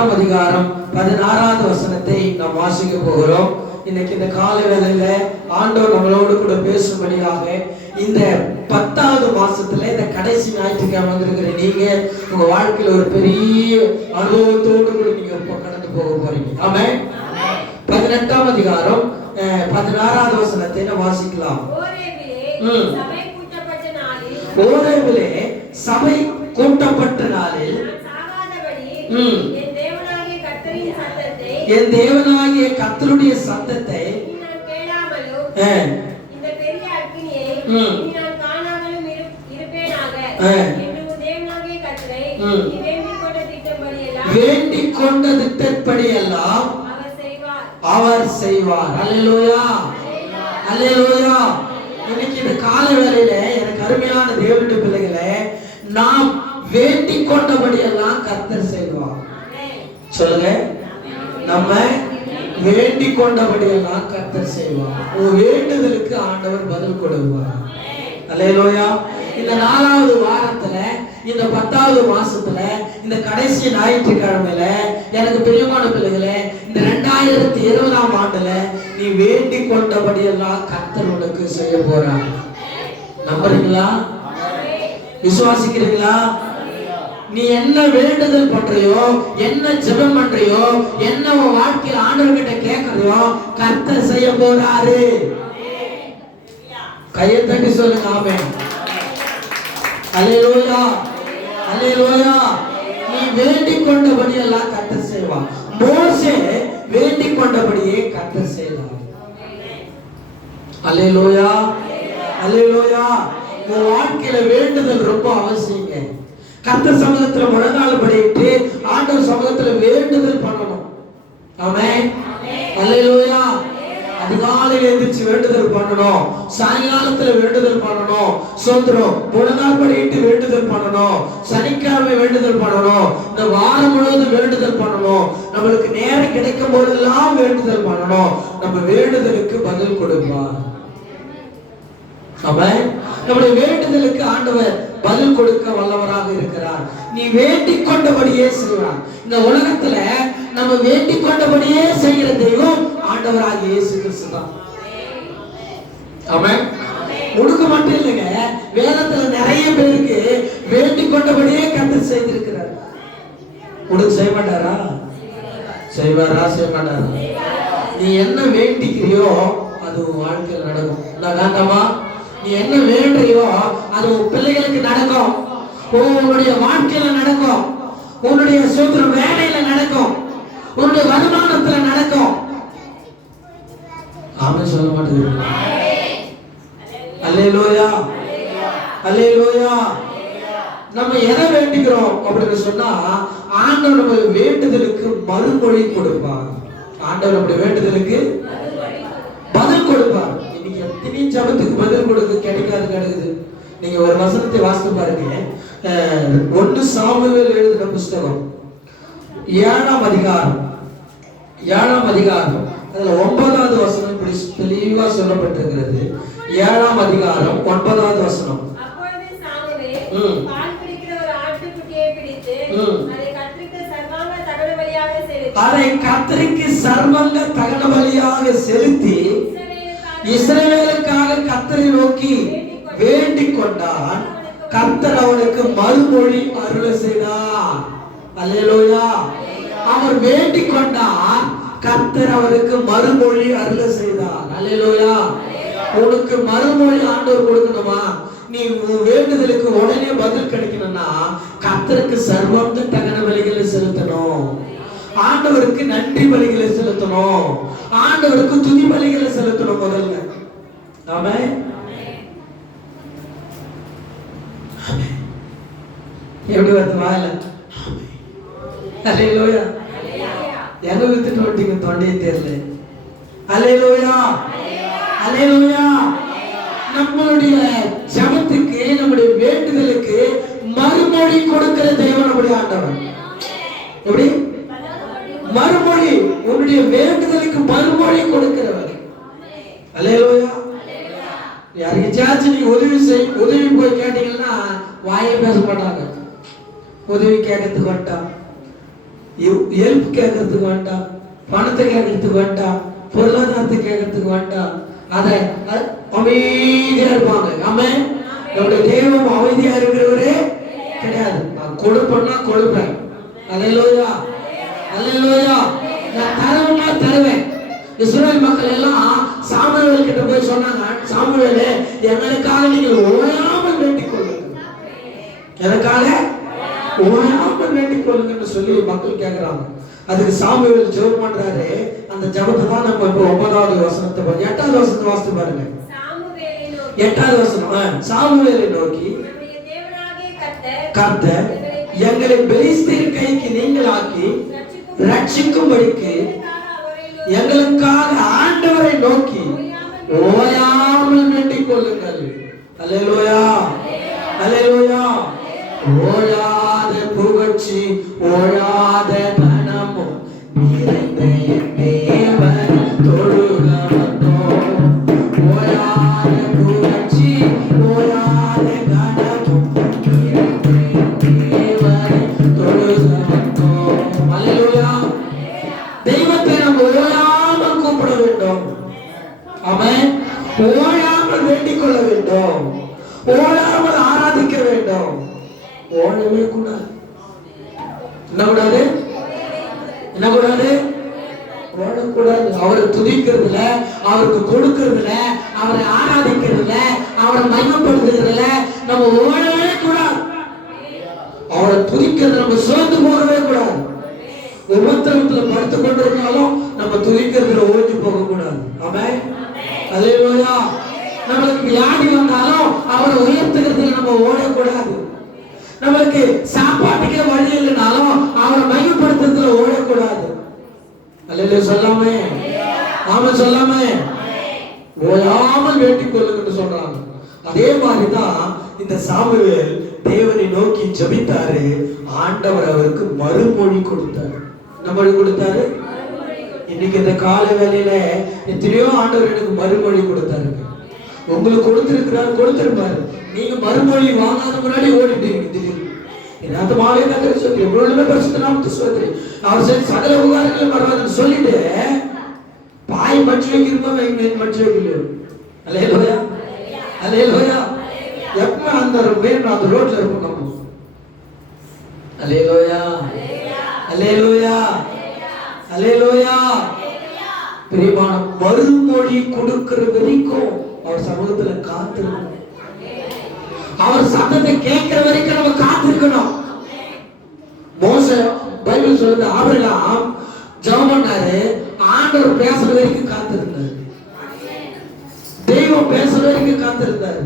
18ஆம் அதிகாரம் 16வது வசனத்தை நாம் வாசிக்க போகிறோம். இன்னைக்கு இந்த காலை வேளையில ஆண்டவர் நம்மளோடு கூட பேசும்படியாக இந்த 10வது மாசத்துல இந்த கடைசி ஞாயிற்றுக்கிழமை வந்திருக்கிற நீங்க உங்க வாழ்க்கையில ஒரு பெரிய அனுபவத்தோடு கூட நீங்க கடந்து போக போறீங்க. ஆமென். 18ஆம் அதிகாரம் 16வது வசனத்தை நாம் வாசிக்கலாம். ஓரேபிலே சபை கூட்டப்பட்ட நாளில் என் தேவனாகிய கர்த்தருடைய சத்தத்தை வேண்டிக் கொண்ட திட்டப்படி எல்லாம் அவர் செய்வார். அல்லேலூயா, அல்லேலூயா. இன்னைக்கு இந்த கால வேளையில எனக்கு அருமையான தேவனுடைய பிள்ளைகளே, நாம் வேண்டிக் கொண்டபடி எல்லாம் கர்த்தர் செய்வார். சொல்லுங்க, நம்ம வேண்டிக் கொண்டபடி எல்லாம் கர்த்தர் செய்வார். உன் வேண்டுதலுக்கு ஆண்டவர் பதில் கொடுப்பார். அல்லேலூயா. இந்த 4வது வாரத்துல, இந்த 10வது மாசத்துல, இந்த கடைசி ஞாயிற்றுக்கிழமையில எனக்கு பிரியமான பிள்ளைகளே, இந்த 2020ஆம் ஆண்டுல நீ வேண்டிக் கொண்டபடி எல்லாம் கர்த்தர் உனக்கு செய்ய போறார். நம்புறீங்களா? விசுவாசிக்கிறீங்களா? நீ என்ன வேண்டுதல் பண்றியோ, என்ன ஜெபம் பண்றியோ, என்ன உன் வாழ்க்கையில் ஆண்டவர்கிட்ட கேட்கறியோ, கர்த்தர் செய்ய போறாரு. கையை தட்டி சொல்லுங்க ஆமென். அல்லேலூயா, அல்லேலூயா. நீ வேண்டிக் கொண்டபடி எல்லாம் கர்த்தர் செய்வார். மோசே வேண்டிக் கொண்டபடியே கர்த்தர் செய்தார். அல்லேலூயா, அல்லேலூயா. உன் வாழ்க்கையில வேண்டுதல் ரொம்ப அவசியங்க. கர்த்தர் சமூகத்துல முழங்கால் படியிட்டு ஆண்டவர் சமூகத்துல வேண்டுதல் பண்ணணும். ஆமென். அல்லேலூயா. அதிகாலையில் எந்திரிச்சு வேண்டுதல் பண்ணணும், சாயங்காலத்துல வேண்டுதல் பண்ணணும், சோத்திரம் முழங்கால் படியிட்டு வேண்டுதல் பண்ணணும், சனிக்கிழமை வேண்டுதல் பண்ணணும், இந்த வாரம் முழுவதும் வேண்டுதல் பண்ணணும். நம்மளுக்கு நேரம் கிடைக்கும் போதெல்லாம் வேண்டுதல் பண்ணணும். நம்ம வேண்டுதலுக்கு பதில் கொடுப்பார். ஆமென். நம்முடைய வேண்டுதலுக்கு ஆண்டவர் பதில் கொடுக்க வல்லவராக இருக்கிறார். நீ வேண்டிக் கொண்டபடியே செய்வார். இந்த உலகத்துல நம்ம வேண்டிக் கொண்டபடியே செய்கிற தெய்வம் ஆண்டவராகிய இயேசு கிறிஸ்து தான். ஆமென். உனக்கு மட்டும் இல்லைங்க, வேதத்துல நிறைய பேருக்கு வேண்டிக் கொண்டபடியே கர்த்தர் செய்திருக்கிறார். உனக்கு செய்ய மாட்டாரா? செய்வாரா? செய்ய மாட்டாரா? நீ என்ன வேண்டிக்கிறியோ அது உன் வாழ்க்கையில் நடக்கும். நான் காந்தமா, நீ என்ன வேண்டியோ அது உன் பிள்ளைகளுக்கு நடக்கும், உன்னுடைய வாழ்க்கையில நடக்கும், உன்னுடைய சொந்த வேலையில நடக்கும், உன்னுடைய வருமானத்துல நடக்கும். ஆமென் சொல்ல மாட்டேங்குது. அல்லேலூயா, அல்லேலூயா. நம்ம எதை வேண்டிக்கிறோம் அப்படின்னு சொன்னா ஆண்டவர் நம்ம வேண்டுதலுக்கு மறுமொழி கொடுப்பார். ஆண்டவர் நம்முடைய வேண்டுதலுக்கு பதில் கொடுப்பார். இன்னைக்கு எத்தனை ஜபத்துக்கு பதில் கொடுக்க கிடைக்குது. நீங்க ஒரு வசனத்தை வாசித்து பாருங்க. 1 சாமுவேல் எழுதின புஸ்தகம் 7ஆம் அதிகாரம் அதுல 9வது வசனம் இப்படி தெளிவா சொல்லப்பட்டிருக்கிறது. 7ஆம் அதிகாரம் 9வது வசனம். அப்பொழுது சாமுவேல் பால் குடிக்கிற ஒரு ஆட்டுக்குட்டியை பிடித்து அதை கர்த்தருக்கு சர்வாங்க தகன பலியாக செலுத்தி இஸ்ரவேலுக்காக கர்த்தரை நோக்கி வேண்டிக் கொண்டான். கர்த்தர் அவனுக்கு மறுமொழி அருள செய்தார். அல்லேலூயா. அவர் வேண்டிக் கொண்டார், கர்த்தர் அவருக்கு மறுமொழி அருள செய்தார். அல்லேலூயா. உனக்கு மறுமொழி ஆண்டவர் கொடுக்கணுமா? நீ வேண்டுதலுக்கு உடனே பதில் கிடைக்கணும்னா கர்த்தருக்கு சர்வாங்க தகன பலிகளை செலுத்தணும், ஆண்டவருக்கு நன்றி பலிகளை செலுத்தணும், ஆண்டவருக்கு துதி பலிகளை செலுத்தணும் முதல்ல. ஆமென். எப்படி வருது வாயில? அல்லேலூயா. எங்க வித்துட்டு ஓட்டிங்க தொண்டையே தெரியல. அல்லேலூயா, அல்லேலூயா. நம்மளுடைய ஜபத்துக்கு, நம்முடைய வேண்டுதலுக்கு மறுமொழி கொடுக்கிற தெய்வம் நம்முடைய ஆண்டவர். எப்படி மறுமொழி? உன்னுடைய வேண்டுதலுக்கு மறுமொழி கொடுக்கிறவர். அல்லேலூயா. யாருக்காச்சும் நீ உதவி போய் கேட்டீங்கன்னா வாயை பேச மாட்டாங்க. உதவி கேட்கறதுக்கு வட்டா ஹெல்ப் கேட்கறதுக்கு வேண்டாம், பணத்தை கேட்கறதுக்கு வேண்டாம், பொருளாதாரத்தை கேட்கறதுக்கு வேண்டாம். அதை அமைதியா இருப்பாங்க. ஆமென். நம்முடைய தெய்வம் அமைதியா இருக்கிறவரே கிடையாது. நான் கொடுப்பேன்னா கொடுப்பேன். அல்லேலூயா, அல்லேலூயா. நான் தரவேன்னா தருவேன். இஸ்ரவேல் மக்கள் எல்லாம் சாமுவேல் கிட்ட போய் சொன்னாங்க, சாமுவேலே எங்களுக்காக நீங்கள் ஓயாமல் வேண்டிக் கொள்ளுங்கள், எனக்காக ஓயாமல் வேண்டிக் கொள்ளுங்கன்னு சொல்லி மக்கள் கேட்கிறாங்க. அதுக்கு சாமுவேல் ஜெபம் பண்றாரு. அந்த ஜெபத்தை தான் நம்ம இப்போ 9வது வசனத்தை 8வது வசனத்தை வாசித்து பாருங்க. 8வது வசனம். சாமுவேலை நோக்கி, கர்த்தர் எங்களை பெலிஸ்தரின் கைக்கு நீங்களாக்கி ரட்சிக்கும்படிக்கு எங்களுக்காக ஆண்டவரை நோக்கி ஓயாமல் வேண்டிக் கொள்ளுங்கள். அல்லேலூயா, அல்லேலூயா. ஓயாத புகழ்ச்சி, ஓயாத கனமும் நிறைந்த தேவன் தொழுக வந்தோம். ஓயாத புகழ்ச்சி, ஓயாத கனமும் நிறைந்த தேவன் தொழுக வந்தோம். அல்லேலூயா. தெய்வத்தை நம்ம ஓயாமல் கூப்பிட வேண்டும். ஆமென். ஓயாமல் வேண்டிக் கொள்ள வேண்டும், ஓயாமல் ஆராதிக்க வேண்டும். ஓடவே கூடாது. என்ன கூடாது? என்ன கூடாது? ஓடக்கூடாது. அவரை துதிக்கிறதுல, அவருக்கு கொடுக்கிறதுல, அவரை ஆராதிக்கிறதுல, அவரை மகிமைப்படுத்துறதுல நம்ம ஓடவே கூடாது. அவரை துதிக்கிறது நம்ம சோர்ந்து போகவே கூடாது. உபத்திரவத்துல படுத்துக் கொண்டிருந்தாலும் நம்ம துதிக்கிறதுல ஓய்ஞ்சு போக கூடாது. ஆமென். அல்லேலூயா. நம்மளுக்கு வியாதி வந்தாலும் அவரை உயர்த்துகிறதுல நம்ம ஓடக்கூடாது. நம்மளுக்கு சாப்பாட்டுக்கே வழி இல்லைனாலும் அவரை மகிமைப்படுத்துறதுல ஓடக்கூடாது. அல்லேலூயா சொல்லாமே, ஆமென் சொல்லாமே. ஓயாமல் வேண்டிக் கொள்ளுங்கன்னு சொல்றாங்க. அதே மாதிரிதான் இந்த சாமுவேல் தேவனை நோக்கி ஜெபித்தாரு. ஆண்டவர் அவருக்கு மறுமொழி கொடுத்தாரு. என்ன மொழி கொடுத்தாரு? இன்னைக்கு இந்த கால வேளையில எத்தனையோ ஆண்டவர் எனக்கு மறுமொழி கொடுத்தாரு. உங்களுக்கு கொடுத்திருக்கிறார், கொடுத்திருப்பாரு. நீங்க மறுமொழி வாங்காத முன்னாடி ஓடிட்டீங்க. திடீர்னு என்னது மாவே கத்தர் சொல்லி எவ்வளவு பரிசுத்த நாமத்தை சொல்லி அவர் சரி சகல உகாரங்களும் பரவாயில்லைன்னு சொல்லிட்டு பாய் மச்சு வைக்கிறோமா மச்சு வைக்கலையோ. அல்லேலூயா, அல்லேலூயா. எப்ப அந்த அந்த ரோட்ல இருக்கும் நம்ம. அல்லேலூயா, அல்லேலூயா, அல்லேலூயா. பிரியமான மறுமொழி கொடுக்கிற வரைக்கும் அவர் சமூகத்துல காத்திருக்கணும். அவர் சத்தத்தை கேட்கிற வரைக்கும் நம்ம காத்திருக்கணும். மோசே பைபிள் சொல்லுது, ஆபிரகாம் ஜெபம் பண்ணாரு, ஆண்டவர் பேசுற வரைக்கும் காத்திருந்தாரு, தெய்வம் பேசுற வரைக்கும் காத்திருந்தாரு.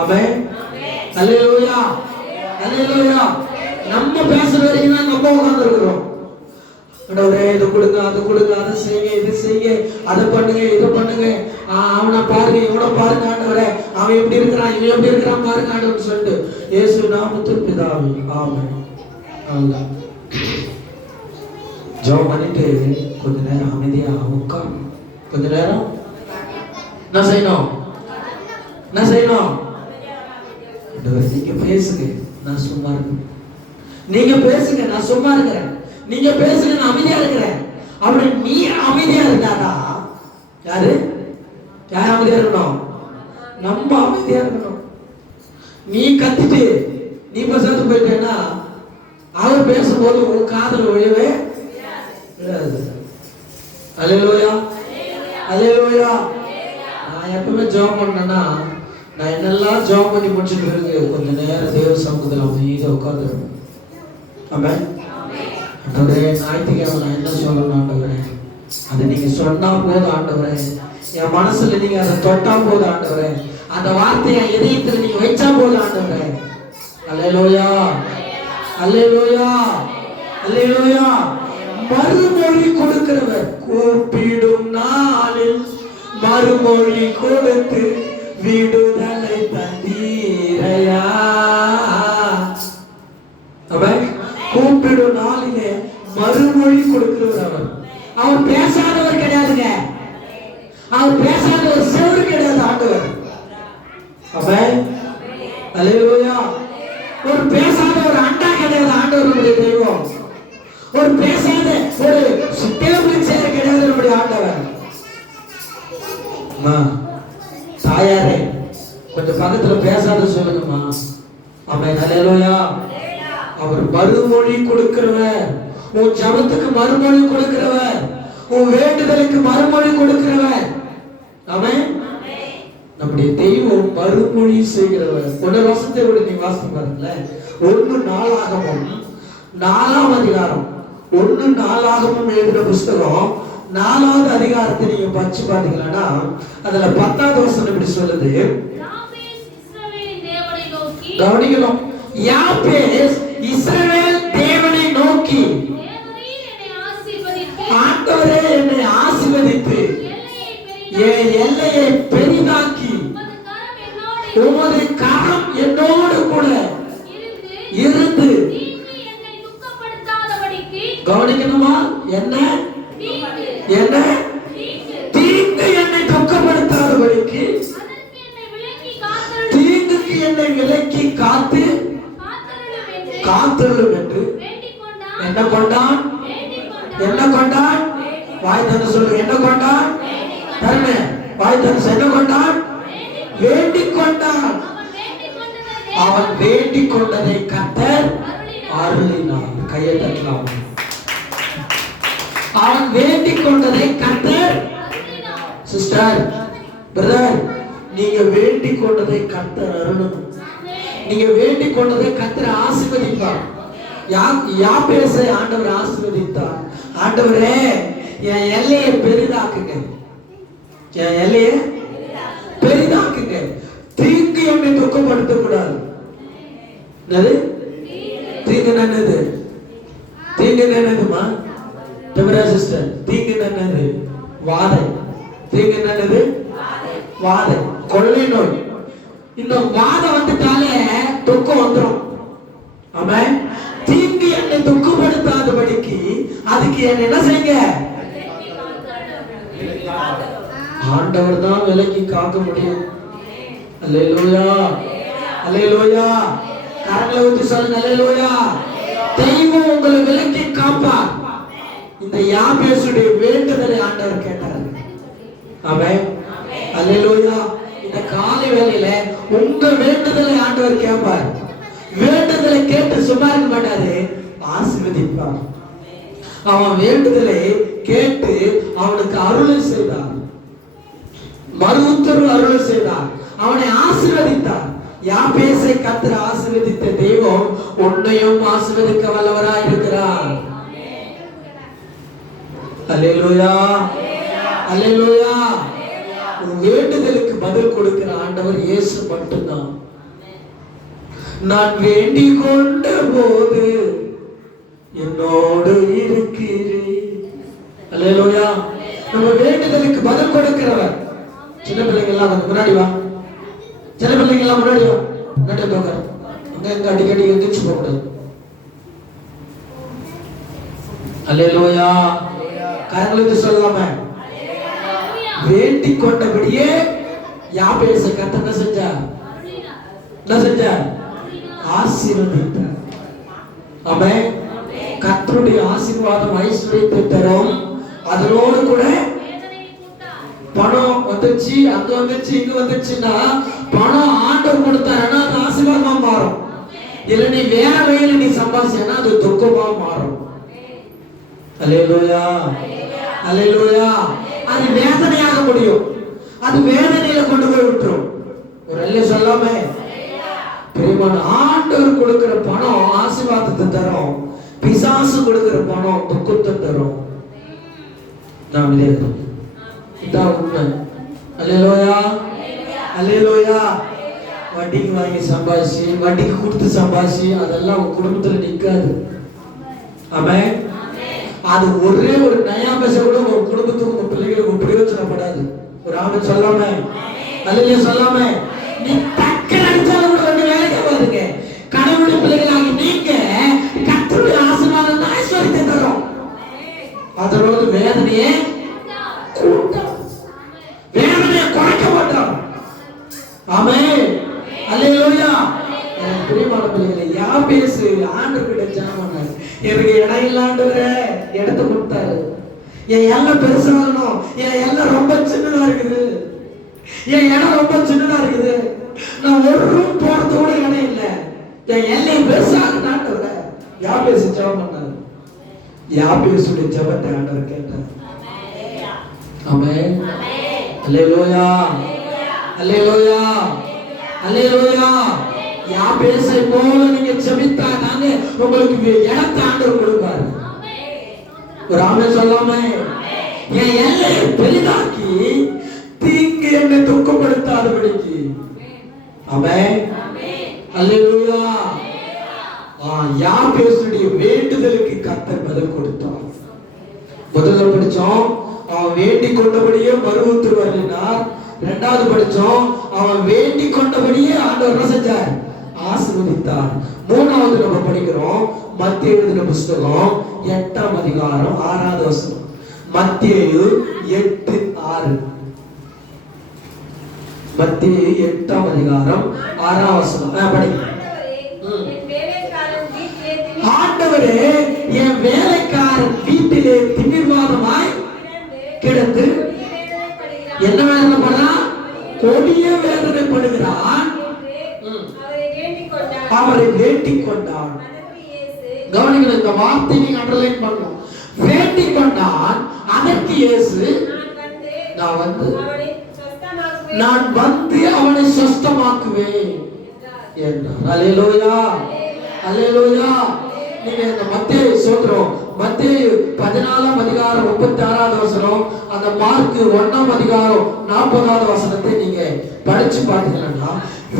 ஆமென். அல்லேலூயா, அல்லேலூயா. நம்ம பேசுற வரைக்கும் தான் நம்ம உட்கார்ந்து இருக்கிறோம். ஆண்டவரே இதை கொடுங்க, அதை கொடுங்க, அதை செய்யுங்க, இது செய்யுங்க, அதை பண்ணுங்க, இதை பண்ணுங்க, அவனை பாருங்க, இவனை பாருங்க ஆண்டவரே, அவன் எப்படி இருக்கிறான், இவன் எப்படி இருக்கிறான் பாருங்க ஆண்டவர் சொல்லிட்டு இயேசு நாமத்தில் பிதாவே ஆமென். அவ்வளவுதான். ஜெபம் பண்ணிட்டு கொஞ்ச நேரம் அமைதியா உட்கார். கொஞ்ச நேரம் என்ன செய்யணும்? என்ன செய்யணும்? நீங்க பேசுங்க, நான் சும்மா இருக்கேன். நீங்க பேசுங்க, நான் சும்மா இருக்கிறேன். நீங்க பேசுங்க, நான் அமைதியா இருக்கிறேன். அப்படி நீ அமைதியா இருந்தாடா யாரு? யார் அமைதியா இருக்கணும்? நம்ம அமைதியா இருக்கணும். நீ கத்திட்டு நீ பேசாத போயிட்டேன்னா அவர் பேசும்போது ஒரு காதல் ஒழியவே விடாது. அல்லேலூயா, அல்லேலூயா. நான் எப்பவுமே ஜெபம் பண்ணேன்னா நான் என்னெல்லாம் ஜெபம் பண்ணி முடிச்சுட்டு பிறகு கொஞ்ச நேரம் தேவ சமூகத்தில் அமைதியாக உட்கார்ந்துருப்பேன். ஆமென். ஆண்டவரே ஞாயிற்றுக்கிழமை நான் என்ன சொல்லணும் ஆண்டவரே, அதை நீங்க சொன்னா போதும் ஆண்டவரே. என் மனசுல நீங்க அதை தொட்டா போதும் ஆண்டவரே. அந்த வார்த்தையை இதயத்துல நீங்க வச்சா போதும் ஆண்டவரே. அல்லேலூயா, அல்லேலூயா, அல்லேலூயா. மறுமொழி கொடுக்கிறவர் கூப்பிடும் நாளில் மறுமொழி கொடுத்து விடுதலை தந்தீரையா. கூப்பிடும் நாளிலே மறுமொழி கொடுக்கிறவர் அவர். அவர் பேசாதவர் கிடையாதுங்க. அவர் பேசாத ஒரு செவரு கிடையாது ஆண்டவர். ஆமென். அல்லேலூயா. ஒரு பேசாத ஒரு அண்டா கிடையாது ஆண்டவருடைய தெய்வம். ஒரு பேசாத ஒரு டேபிள் சேர் கிடையாது நம்முடைய ஆண்டவர். அம்மா தாயாரே கொஞ்சம் பக்கத்துல பேசாத சொல்லுங்கம்மா. ஆமென். ஹல்லேலூயா. அவர் மறுமொழி கொடுக்கிறவர், உன் ஜெபத்துக்கு மறுமொழி கொடுக்கிறவர், உன் வேண்டுதலுக்கு மறுமொழி கொடுக்கிறவர். ஆமென். நம்முடைய தெய்வம் மறுமொழி செய்கிறவர். ஒரு வசனத்தை விட நீங்க வாசித்து பாருங்களேன். 1 நாளாகமம் 4ஆம் அதிகாரம், 1 நாளாகமம் எழுதின புஸ்தகம் 4வது அதிகாரத்தை நீங்க படிச்சு பாத்தீங்கன்னா அதுல 10வது வசனம் இப்படி சொல்லுது. கவனிக்கணும். யாபேஸ் இஸ்ரவேல் தேவனை நோக்கி, ஆண்டவரே என்னை ஆசீர்வதித்து என் எல்லையை பெரிதாக்கி உமது கரம் என்னோடு கூட இருந்து, கவனிக்கணுமா, என்ன என்ன தீங்கு என்னை துக்கப்படுத்தாதபடிக்கு, தீங்குக்கு என்னை விலக்கி காத்து காத்தருளும் என்று என்ன கொண்டான்? என்ன கொண்டான்? வாய் தந்து சொல்லு. என்ன கொண்டான்? தருமே வாய் தந்து. என்ன கொண்டான்? வேண்டிக் கொண்டான். அவன் வேண்டிக் கொண்டதை கர்த்தர் அருளினார். கையை தட்டலாம். அவன் வேண்டிக் கொண்டதை கர்த்தர். சிஸ்டர், பிரதர், நீங்க வேண்டிக் கொண்டதை கர்த்தர் அருளணும். நீங்க வேண்டிக் கொண்டதை கர்த்தர் ஆசீர்வதிப்பார். யாபேசை ஆண்டவர் ஆசீர்வதித்தார். ஆண்டவரே என் எல்லையை பெரிதாக்குங்க, என் எல்லையை பெரிதாக்குங்க, தீங்கு என்னை துக்கப்படுத்த கூடாது. தீங்கு என்னது? தீங்கு என்னதுமா? சிஸ்டர், தீங்கு என்னது? வாதை. தீங்கு என்னது? வாதை, கொள்ளை நோய். இந்த வாதை வந்துட்டாலே துக்கம் வந்துடும். ஆமென். தீங்கு என்னை துக்கப்படுத்தாதபடிக்கு அதுக்கு என்ன செய்யுங்க? ஆண்டவர் தான் விலக்கி காக்க முடியும். அல்லேலூயா, அல்லேலூயா. கரங்களை ஊத்தி சொல்லுங்க அல்லேலூயா. தெய்வம் உங்களை விலக்கி காப்பார். இந்த யாபேசுடைய வேண்டுதலை ஆண்டவர் கேட்டார். ஆமென். அல்லேலூயா. இந்த காலை வேளையில உங்க வேண்டுதலை ஆண்டவர் கேட்பார். வேண்டுதலை கேட்டு சும்மா இருக்க மாட்டாரு, ஆசீர்வதிப்பார். அவன் வேண்டுதலை கேட்டு அவனுக்கு அருளை செய்தார், மறு உத்தரவு அருளை செய்தார், அவனை ஆசீர்வதித்தார். யாபேசை கர்த்தர் ஆசீர்வதித்த தெய்வம் உன்னையும் ஆசீர்வதிக்க வல்லவராய் இருக்கிறார். அல்லேலூயா, அல்லேலூயா. உன் வேண்டுதலுக்கு பதில் கொடுக்கிற ஆண்டவர் இயேசு மட்டும்தான். நான் வேண்டிக் கொண்ட போது என்னோடு இருக்கிறேன். அல்லேலூயா. நம்ம வேண்டுதலுக்கு பதில் கொடுக்கிறவர். சின்ன பிள்ளைங்க எல்லாம் வந்து முன்னாடி வா. சின்ன பிள்ளைங்க எல்லாம் முன்னாடி வா. முன்னாடி உட்காரு. அங்க அடிக்கடி எந்திரிச்சு போக கூடாது. அல்லேலூயா. கரங்களுக்கு சொல்லலாமே. வேண்டிக் கொண்டபடியே யாபேசை கர்த்தர் என்ன செஞ்சார்? என்ன செஞ்சார்? ஆசீர்வதித்தார். ஆமென். கர்த்தருடைய ஆசீர்வாதம் ஐஸ்வரியத்தை தரும். அதனோடு கூட பணம் வந்துச்சு, அங்க வந்துச்சு, இங்க வந்துச்சுன்னா பணம் ஆண்டவர் கொடுத்தாருன்னா அது ஆசீர்வாதமா மாறும். இல்ல நீ வேற வழியில நீ சம்பாதிச்சா அது துக்கமா மாறும். அல்லேலூயா, அல்லேலூயா. அது வேதனையாக முடியும். அது வேதனையில கொண்டு போய் விட்டுரும். ஒரு அல்ல சொல்லாமே. பிரியமான ஆண்டவர் கொடுக்கிற பணம் ஆசீர்வாதத்தை தரும். பிசாசு கொடுக்கிற பணம் துக்கத்தை தரும். நாம் இதான் உண்மை. அல்லேலூயா, அல்லேலூயா. வட்டிக்கு வாங்கி சம்பாதிச்சு, வட்டிக்கு கொடுத்து சம்பாதிச்சு அதெல்லாம் உங்க குடும்பத்துல நிக்காது. ஆமென். அது ஒரே ஒரு நயா பைசா கூட உங்க குடும்பத்துக்கு உங்க பிள்ளைகளுக்கு பிரயோஜனப்படாது. ஒரு ஆமென் சொல்லாமே. அல்லேலூயா சொல்லாமே. நீ டக்கு அடிச்சாலும் கூட வந்து வேலைக்கு போகுதுங்க. கடவுளுடைய பிள்ளைகளாகி நீங்க கர்த்தருடைய ஆசீர்வாதம் தான் ஐஸ்வரியத்தை தரும். அதனோடு வேதனையே கூட்டம், வேதனையை குறைக்க மாட்டோம். ஆமென். அல்லேலூயா. பிரியமான பிள்ளைகளே, யாபேசு ஆண்டவர்கிட்ட ஜெபம் பண்ணாரு. எனக்கு இடம் இல்ல ஆண்டவரே, இடத்த கொடுத்தாரு. என் எல்லாம் பெருசாகணும், என் எல்லாம் ரொம்ப சின்னதா இருக்குது, என் இடம் ரொம்ப சின்னதா இருக்குது, நான் ஒரு ரூம் போறதோட இடம் இல்லை, என் எல்லையை பெருசாகட்டான்னு யாபேசு ஜெபம் பண்ணாரு. யாபேசுடைய ஜெபத்தை ஆண்டவர் கேட்டார். ஆமென். அல்லேலூயா, அல்லேலூயா, அல்லேலூயா. யாபேசை போல நீங்க ஜெபித்தா தாங்க உங்களுக்கு இடத்தை ஆண்டவர் கொடுப்பாரு. ஒரு ஆமென் சொல்லாமே. என் எல்லையை பெரிதாக்கி தீங்கு என்னை துக்கப்படுத்தாதபடிக்கு. ஆமென், அல்லேலூயா. யாபேசுடைய வேண்டுதலுக்கு கர்த்தர் பதில் கொடுத்தார். முதல்ல படிச்சோம், அவன் வேண்டிக் கொண்டபடியே மறுவுத்து வரலினார். இரண்டாவது படிச்சோம், அவன் வேண்டிக் கொண்டபடியே ஆண்டவர் என்ன செஞ்சார்? ஆசீர்வதித்தார். மூணாவது நம்ம படிக்கிறோம் மத்தேயு எழுதின புத்தகம் 8ஆம் அதிகாரம் 6வது வசனம். மத்தேயு 8:6. மத்தேயு 8ஆம் அதிகாரம் 6வது வசனம் படிங்க. ஆண்டவரே, என் வேலைக்காரன் வீட்டிலே திமிர்வாதமாய் கிடந்து என்ன வேதனைப்படுறான்? கொடிய வேதனைப்படுகிறான். அவரை வேண்டிக் கொண்டான். கவனிக்கணும், இந்த வார்த்தையை நீங்க அண்டர்லைன் பண்ணணும். வேண்டிக் கொண்டான். அதற்கு இயேசு, நான் வந்து அவனை சொஸ்தமாக்குவேன் என்றார். அல்லேலூயா, அல்லேலூயா. நீங்க இந்த மத்தேயு சோதரம், மத்தேயு 14ஆம் அதிகாரம் 36வது வசனம், அந்த மார்க் 1ஆம் அதிகாரம் 40வது வசனத்தை நீங்க படிச்சு பார்த்தீங்கன்னா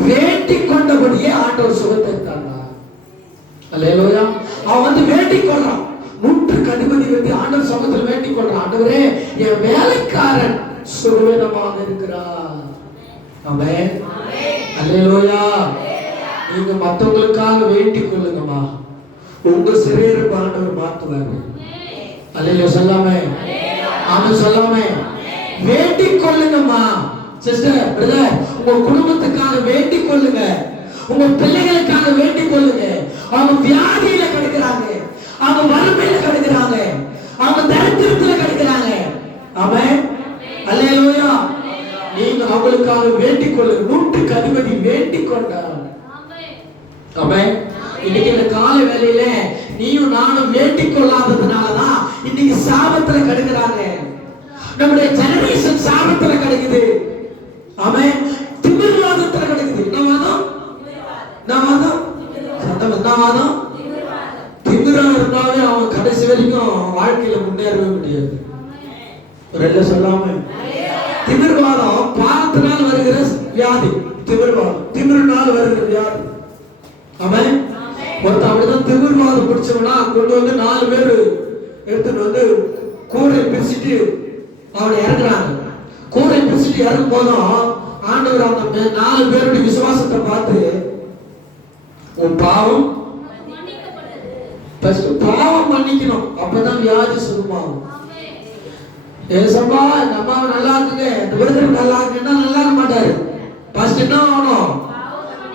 வேண்டிக் கொண்டபடியே ஆண்டவர் சுகத்தை தந்தார். அல்லேலூயா. அவன் வந்து வேண்டிக் கொள்றான். 100க்கு அதிபதி வந்து ஆண்டவர் சமூகத்தில் வேண்டிக் கொள்றான். ஆண்டவரே, என் வேலைக்காரன் சுகவீனமாக இருக்கிறார். ஆமென், அல்லேலூயா. நீங்க மற்றவங்களுக்காக வேண்டிக் கொள்ளுங்கம்மா, உங்க சிறையிருப்பு ஆண்டவர் மாத்துவாரு. அல்லேலூயா சொல்லாமே, ஆமென் சொல்லாமே. வேண்டிக் கொள்ளுங்கம்மா சிஸ்டர், பிரதர். உங்க குடும்பத்துக்காக வேண்டிக் கொள்ளுங்க, உங்க பிள்ளைகளுக்காக வேண்டிக் கொள்ளுங்க. அவங்க வியாதியில கிடக்குறாங்க, அவங்க வறுமையில கிடக்குறாங்க, அவங்க தரித்திரத்துல கிடக்குறாங்க. ஆமென், அல்லேலூயா. நீங்க அவங்களுக்காக வேண்டிக் கொள்ளுங்க. 100க்கு அதிபதி வேண்டிக் கொண்டார். ஆமென். இன்னைக்கு இந்த கால வேளையில நீயும் நானும் வேண்டிக் கொள்ளாததுனாலதான் இன்னைக்கு சாபத்துல கிடக்குறாங்க. நம்முடைய ஜெனரேஷன் சாபத்துல கிடக்குது. ஆமென். திமிர்வாதத்துல கிடக்குது. என்னவாதம்? என்னவாதம்? திமிரா இருந்தாவே அவன் கடைசி வரைக்கும் வாழ்க்கையில முன்னேறவே முடியாது. ரெண்டு சொல்லாம, திமிர்வாதம் பாவத்தினால் வருகிற வியாதி. திமிர்வாதம் திமிரினால் வருகிற வியாதி. ஆமென். ஒருத்தன் அப்படிதான் திமிர்வாதம் பிடிச்சவனா கொண்டு வந்து 4 பேர் எடுத்துட்டு வந்து கூரை பிரிச்சுட்டு அவனை இறங்குறாங்க. கூரை பிரிச்சுட்டு இறங்கும் போதும் ஆண்டவர் அந்த 4 பேருடைய விசுவாசத்தை பார்த்து, உன் பாவம் பாவம் மன்னிக்கணும், அப்பதான் வியாதி சுகமாகும். ஏசப்பா, இந்த அம்மாவை நல்லா இருக்குங்க, இந்த விருதுக்கு நல்லா இருக்குன்னா நல்லா இருக்க மாட்டாரு. ஃபர்ஸ்ட் என்ன ஆகணும்?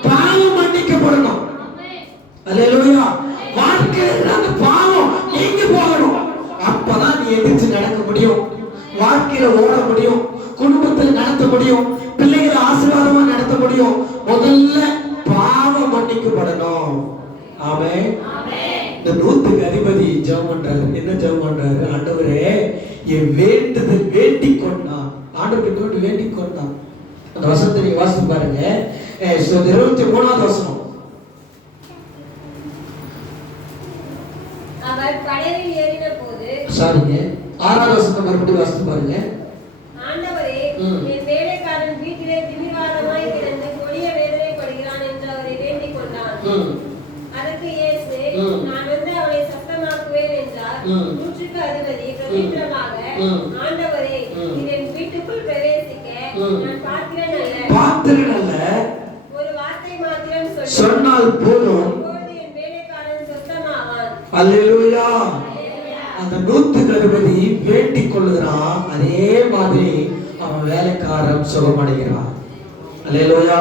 பாவம் மன்னிக்கப்படணும். அல்லேலூயா. வாழ்க்கையில அந்த பாவம் நீங்கி போகணும். அப்பதான் நீ எதிர்த்து நடக்க முடியும், வாழ்க்கையில ஓட முடியும், குடும்பத்தில் நடத்த முடியும், பிள்ளைகளை ஆசீர்வாதமா நடத்த முடியும். முதல்ல பாவம் மன்னிக்கப்படணும். ஆமென். இந்த 100க்கு அதிபதி ஜெபம் பண்றாரு. என்ன ஜெபம் பண்றாரு? ஆண்டவரே, என் வேண்டுதல் வேண்டிக் கொண்டான். ஆண்டவருக்கு வேண்டிக் கொண்டான். அந்த வசனத்தை நீங்க வாசித்து பாருங்க. 23வது வசனம். அவர் படகில் ஏறின போது, சாரிங்க, 6வது வசனத்தை மறுபடியும் வாசித்து பாருங்க. ஆண்டவரே, என் வேலைக்காரன் வீட்டிலே திமிர்வாதமாய் கிடந்து கொடிய வேதனைப்படுகிறான் என்று அவரை வேண்டிக் கொண்டான். அதற்கு இயேசு, நான் வந்து அவனை சொஸ்தமாக்குவேன் என்றார். 100க்கு அதிபதி பிரதித்திரமாக, ஆண்டவரே, நீர் என் வீட்டுக்குள் பிரவேசிக்க நான் பாத்திரன் அல்ல, ஒரு வார்த்தை மாத்திரம் சொன்னால் போதும், என் வேலைக்காரன் சொஸ்தமாவான். அல்லேலூயா. அந்த 100க்கு அதிபதி வேண்டிக் கொள்ளுகிறான். அதே மாதிரி அவன் வேலைக்காரன் சுகமடைகிறான். அல்லேலூயா.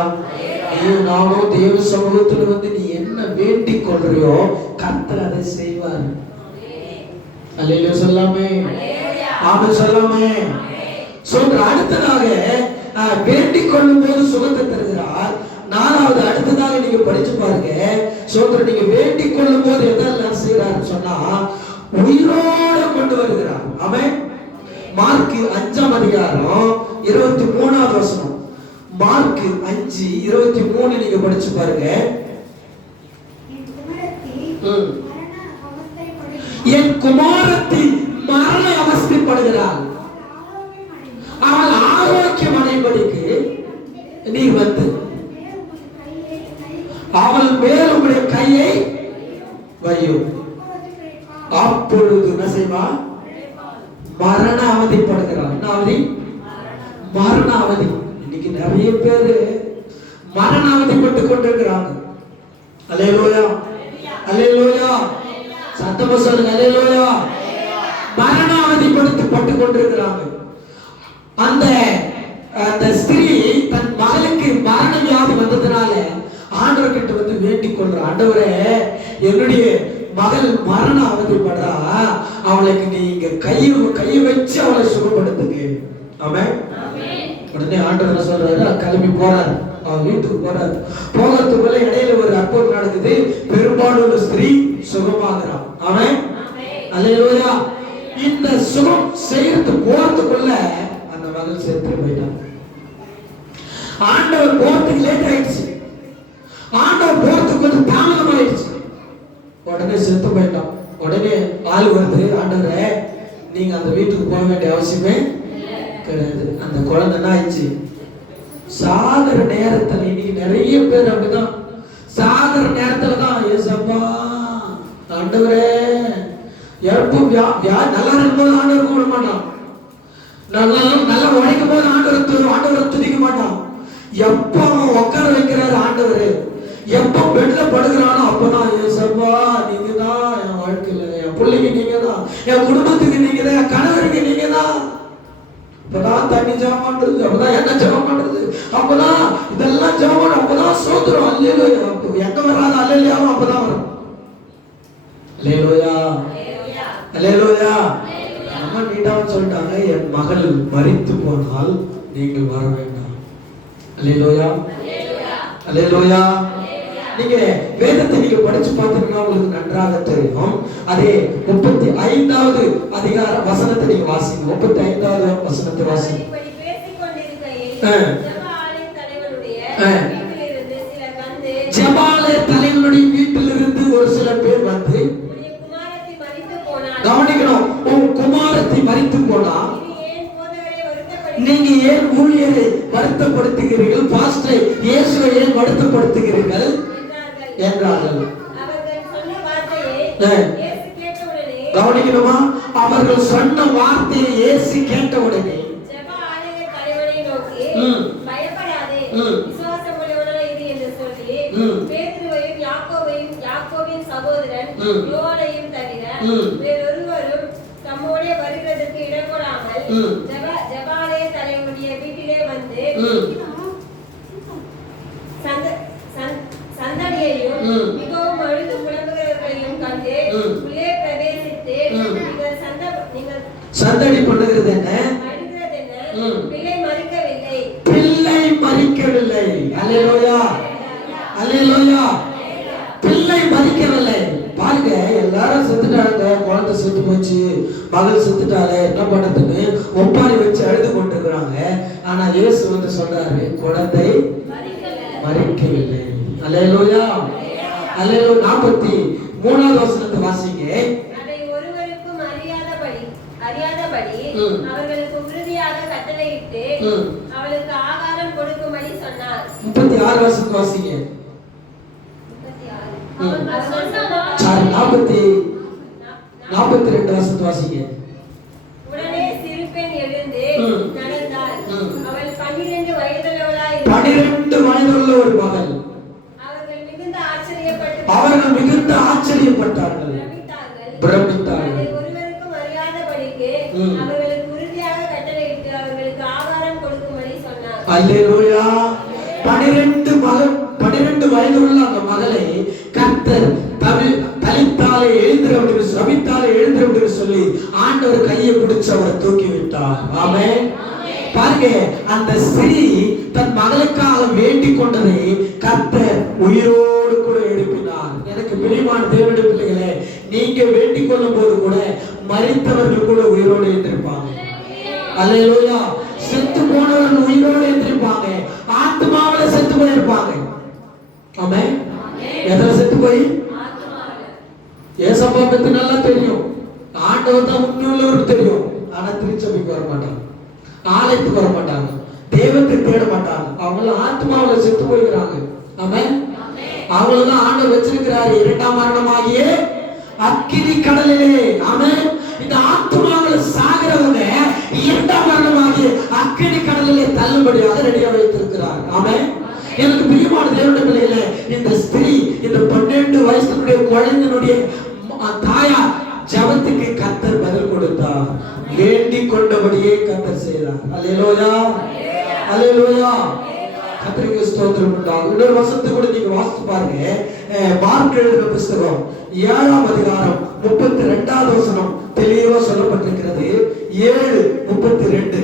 நானும் தேவ சமூகத்தில் வந்து நீ என்ன வேண்டிக் கொள்றியோ கர்த்தர் அதை செய்வார். அல்லேலூயா சொல்லாமே, ஆமென் சொல்லாமே. சோதரர் அடுத்ததாக வேண்டிக் கொள்ளும் போது சுகத்தை தருகிறார். நாலாவது அடுத்ததாக நீங்க படிச்சு பாருங்க. சோதரர் நீங்க வேண்டிக் கொள்ளும் போது எதெல்லாம் செய்யறாரு சொன்னா உயிரோட கொண்டு வருகிறார். ஆமென். மார்க் 5ஆம் அதிகாரம் 23வது வசனம். மார்க் 5:23 நீங்க படிச்சு பாருங்க. என் குமாரத்தி மரண அவஸ்தைப்படுகிறாள், அவள் ஆரோக்கியம் அடைபடிக்கு நீர் வந்து அவள் மேல் உங்களுடைய கையை வையும். அப்பொழுது என்ன செய்வா? மரண அவதிப்படுகிறாள். என்ன அவதி? மரண அவதி. இன்னைக்கு நிறைய பேரு மரண அவதிப்பட்டு கொண்டிருக்கிறாங்க. அல்லேலூயா, அல்லேலூயா, சத்தமா சொல்லுங்க அல்லேலூயா. மரண அவதிப்பட்டு கொண்டிருக்கிறாங்க. அந்த ஸ்திரீ தன் மகளுக்கு மரண வியாதி வந்ததுனால ஆண்டவர் கிட்ட வந்து வேண்டிக் கொள்ற, ஆண்டவரே என்னுடைய மகள் மரண அவதிப்படுறா, அவளுக்கு நீங்க கையை வச்சு அவளை சுகப்படுத்துங்க. ஆமென். உடனே ஆண்டவர் சொல்றாரு, கிளம்பி போறாரு, அவன் வீட்டுக்கு போறாரு. போகிறதுக்குள்ள இடையில ஒரு அற்புதம் நடக்குது. பெரும்பாலும் ஒரு ஸ்திரீ சுகமாகிறான். ஆமென், அல்லேலூயா. இந்த சுகம் செய்யறது போறதுக்குள்ள அந்த மகள் செத்து போயிட்டான். ஆண்டவர் போறதுக்கு லேட் ஆயிடுச்சு, ஆண்டவர் போறதுக்கு கொஞ்சம் தாமதம் ஆயிடுச்சு. உடனே செத்து போயிட்டான். உடனே ஆள் வருது, ஆண்டவரே நீங்க அந்த வீட்டுக்கு போக வேண்டிய அவசியமே கிடையாது. அந்த குழந்தை என்ன ஆயிடுச்சு? சாகர நேரத்துல, இன்னைக்கு நிறைய பேர் அப்படிதான் சாகர நேரத்துல தான் ஏசப்பா ஆண்டவரே எப்போ நல்லா இருக்கும்போது ஆண்டவர் கூட மாட்டான், நல்லா உழைக்கும் போது ஆண்டவரை துதிக்க மாட்டான். எப்ப அவன் உட்கார வைக்கிறாரு ஆண்டவர், எப்ப பெட்ல படுகிறானோ அப்பதான் ஏசப்பா நீங்க தான் என் வாழ்க்கையில, என் பிள்ளைக்கு நீங்க தான், என் குடும்பத்துக்கு நீங்க தான், என் கணவருக்கு நீங்க தான். அப்பதான் தண்ணி ஜெபம் பண்றது, அப்பதான் என்ன ஜெபம் பண்றது, அப்பதான் இதெல்லாம் ஜெபம், அப்பதான் சோத்திரம். அல்லேலூயா. எங்க வராது அல்லேலூயாவும் அப்பதான் வரும். அல்லேலூயா, அல்லேலூயா. அம்மா நீட்டாவும் சொல்லிட்டாங்க, என் மகள் மரித்து போனால் நீங்கள் வர வேண்டாம். அல்லேலூயா, அல்லேலூயா. நீங்க வேதத்தை நீங்க படிச்சு பார்த்தீங்கன்னா உங்களுக்கு நன்றாக தெரியும். அதே 35வது அதிகார வசனத்தை நீங்க வாசிங்க. 35வது வசனத்தை வாசிங்க. ஜெபாலய தலைவனுடைய வீட்டிலிருந்து ஒரு சில பேர் வந்து, கவனிக்கணும், உன் குமாரத்தி மரித்து போனா நீங்க ஏன் ஊழியரை வருத்தப்படுத்துகிறீர்கள், பாஸ்டரை இயேசுவை ஏன் வருத்தப்படுத்துகிறீர்கள் என்றார்கள். கவனிக்கணுமா? அவர்கள் சொன்ன வார்த்தையை இயேசு கேட்ட உடனே யாக்கோபின் சகோதரன் யோவானையும் தவிர வேறொருவரும் தம்மோடே வருகிறதற்கு இடம் கொடாமல் ஜெபாலய தலைவனுடைய வீட்டிலே வந்து சந்தடியையும் மிகவும் அழுது புலம்புகிறவர்களையும் கண்டு உள்ளே பிரவேசித்து, நீங்கள் சந்தடி பண்ணுகிறது என்ன? அழுகிறது என்ன? பிள்ளை மரிக்கவில்லை, பிள்ளை மரிக்கவில்லை. அல்லேலூயா, அல்லேலூயா. பிள்ளை மரிக்கவில்லை. பாருங்க, எல்லாரும் செத்துட்டாங்க, குழந்தை செத்து போச்சு, மகள் செத்துட்டாலே என்ன பண்றதுன்னு ஒப்பாரி வச்சு அழுது கொண்டிருக்கிறாங்க. ஆனா இயேசு வந்து சொல்றாரு, குழந்தை மரிக்கவில்லை. அல்லேலூயா, அல்லேலூயா. 43வது வசனத்தை வாசிங்க. அதை ஒருவருக்கும் அறியாதபடி அவர்களுக்கு உறுதியாக கட்டளையிட்டு அவளுக்கு ஆகாரம் கொடுக்கும்படி சொன்னார். 36 வசனத்தை வாசிங்க. 42 வசனத்தை வாசிங்க. உடனே சிறு பெண் எழுந்து நடந்தாள். அவள் 12 வயதுள்ளவளாய் 12 வயதுள்ள ஒரு மகள். அவர்கள் மிகுந்த ஆச்சரியப்பட்டார்கள், பிரமித்தார்கள். ஒருவருக்கும் அறியாதபடிக்கு அவர்களுக்கு உறுதியாக கட்டளையிட்டு அவர்களுக்கு ஆகாரம் கொடுக்கும்படி சொன்னார். அல்லேலூயா. 12 வயதுள்ள அந்த மகளை கர்த்தர் தலித்தாலே எழுந்திரு அப்படின்னு, சபித்தாலே எழுந்திரு அப்படின்னு சொல்லி ஆண்டவர் கையை பிடிச்சு அவரை தூக்கி விட்டார். ஆமென். பாருங்க, அந்த ஸ்திரீ தன் மகளுக்காக வேண்டிக் கொண்டதை கர்த்தர் உயிரோடு கூட எழுப்பினார். எனக்கு பிரியமான தேவனுடைய பிள்ளைகளே, நீங்க வேண்டிக் கொள்ளும் போது கூட மரித்தவர்கள் கூட உயிரோடு எழுந்திருப்பாங்க. அல்லேலூயா. செத்து போனவர்கள் உயிரோடு எழுந்திருப்பாங்க. ஆத்மாவில செத்து போயிருப்பாங்க. ஆமென். எதுல செத்து போய்? ஏசப்பா பத்தி நல்லா தெரியும், ஆண்டவர் தான் உண்மையுள்ளவருக்கு தெரியும். ஆனா திருச்சபைக்கு வர மாட்டாங்க, ஆலயத்துக்கு வர மாட்டாங்க, தெய்வத்தை தேட மாட்டாங்க. அவங்க ஆத்மாவில செத்து போயிருக்கிறாங்க. ஆமென். அவங்களதான் ஆண்டவர் வச்சிருக்கிறாரு இரண்டாம் மரணமாகிய அக்கினி கடலிலே. ஆமென். இந்த ஆத்மாவில சாகிறவங்க இரண்டாம் மரணமாகிய அக்கினி கடலிலே தள்ளும்படியாக ரெடியா வைத்திருக்கிறார். ஆமென். எனக்கு பிரியமான தேவனுடைய பிள்ளைகளே, இந்த ஸ்திரீ இந்த 12 வயசுடைய குழந்தையினுடைய தாயார் ஜெபத்துக்கு கர்த்தர் பதில் கொடுத்தார். வேண்டிக் கொண்டபடியே கர்த்தர் செய்தார். அல்லேலூயா, அல்லேலூயா. கர்த்தருக்கு ஸ்தோத்திரம் உண்டாகும். இன்னொரு வசனத்தை கூட நீங்க வாசித்து பாருங்க. மார்க் எழுதின புத்தகம் 7ஆம் அதிகாரம் 32வது வசனம் தெளிவா சொல்லப்பட்டிருக்கிறது. 7:32.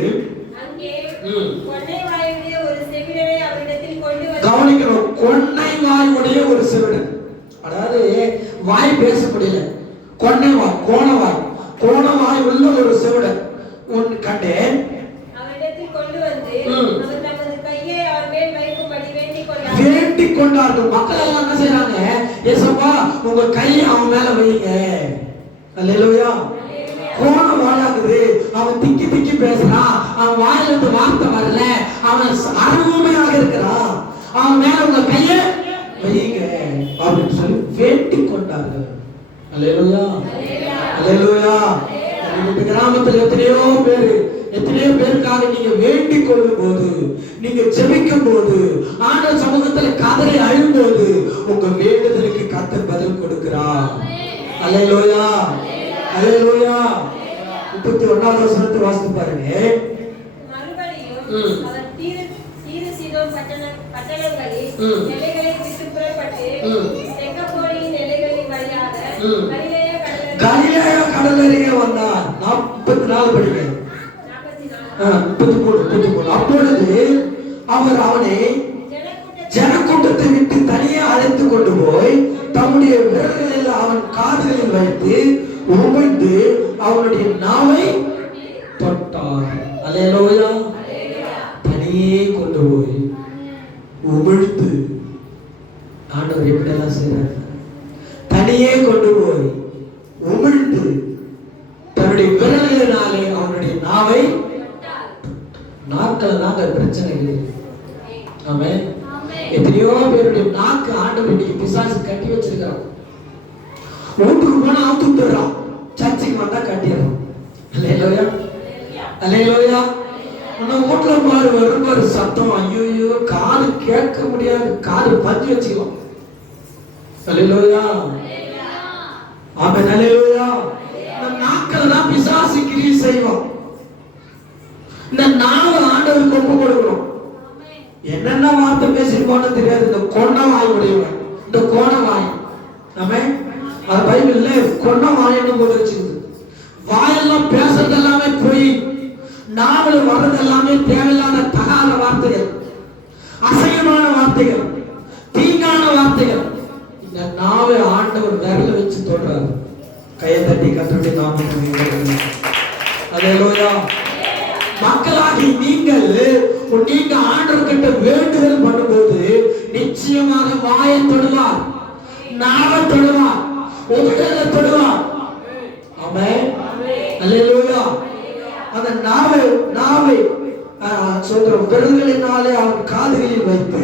கவனிக்கணும், கொன்னை வாயுடைய ஒரு செவிடன். அதாவது வாய் பேச முடியல, கொன்னை வாய், கோண வாய் உள்ள ஒரு செவிடன் ஒன்று கண்டேன். அவரிடத்தில் கொண்டு வந்து அவர் தமது கையை அவர் மேல் வைக்கும்படி வேண்டிக் கொண்டார்கள். மக்கள் எல்லாம் என்ன செய்றாங்க? ஏசப்பா உங்க கையை அவன் மேல வைங்க. அல்லேலூயா. கோண வாயாகுது, அவன் திக்கி திக்கி பேசுறான், அவன் வாயில இருந்து வார்த்தை வரல, அவன் அருமையாக இருக்கிறான், அவன் மேல உங்க கையை வைங்க அப்படின்னு சொல்லி வேண்டிக் கொண்டார்கள். அல்லேலூயா, அல்லேலூயா. இந்த கிராமத்தில் எத்தனையோ பேருக்காக நீங்க வேண்டிக் கொள்ளும் போது, நீங்க ஜெபிக்கும் போது, ஆண்டவர் சமூகத்துல கதறி அழும் போது உங்க வேண்டுதலுக்கு கர்த்தர் பதில் கொடுக்கிறார். அல்லேலூயா, அல்லேலூயா. 31வது வசனத்தை வாசித்து பாருங்க. மறுபடியும் அவர் தீரு சீதோன் பட்டணங்களில் எல்லைகளை விட்டு புறப்பட்டு தெக்கப்போலியின் எல்லைகளின் வழியாக கலிலேயா கடலருகே வந்தார். 44 படிங்க. 33. அப்பொழுது அவர் அவனை ஜனக்கூட்டத்தை விட்டு தனியே அழைத்து கொண்டு போய் தம்முடைய விரல்களில் அவன் காதுகளில் வைத்து உமிழ்ந்து அவனுடைய நாவை தொட்டார். அல்லேலூயா. தனியே கொண்டு போய் உமிழ்ந்து, ஆண்டவர் எப்படியெல்லாம் செய்றார்? தனியே கொண்டு போய் உமிழ்ந்து தன்னுடைய விரல்களினாலே அவனுடைய நாவை. நாட்கள் நாங்க பிரச்சனை இல்லை. ஆமென். எத்தனையோ பேருடைய நாக்கு ஆண்டவர் இன்னைக்கு பிசாசு கட்டி வச்சிருக்கான். வீட்டுக்கு போனா அவுத்துறான், சர்ச்சுக்கு வந்தா கட்டிடுறான். அல்லேலூயா, அல்லேலூயா. உன்ன வீட்டுல பாரு வரும்பாரு சத்தம், ஐயோ காது கேட்க முடியாது, காது பஞ்சு வச்சுக்கலாம். அல்லேலூயா, ஆமென், அல்லேலூயா. இந்த நாக்கள் தான் பிசாசு கிரியை செய்வான். இந்த நாவை ஆண்டவருக்கு ஒப்பு கொடுக்கணும். என்னென்ன வார்த்தை பேசிருப்பான்னு தெரியாது. இந்த கொண்ட வாய் உடையவன், இந்த கோண வாய். ஆமென். அது பைபிள்ல கொண்ட வாய்னு போட்டு வச்சிருக்கு. வாயெல்லாம் பேசுறது எல்லாமே பொய், நாவல் வர்றது எல்லாமே தேவையில்லாத தகாத வார்த்தைகள், அசையமான வார்த்தைகள், தீங்கான வார்த்தைகள். இந்த நாவை ஆண்டவர் விரல வச்சு தொடுறாரு. கையை தட்டி கர்த்தருடைய நாமத்தை. அல்லேலூயா. மக்களாகி நீங்க ஆண்டவர் கிட்ட வேண்டுதல் பண்ணும்போது நிச்சயமாக வாயை தொடுவார், நாவை தொடுவார், உதடுகளை தொடுவார். ஆமென், அல்லேலூயா. அந்த நாவை சொல்றோம் விரல்களினாலே அவன் காதுகளில் வைத்து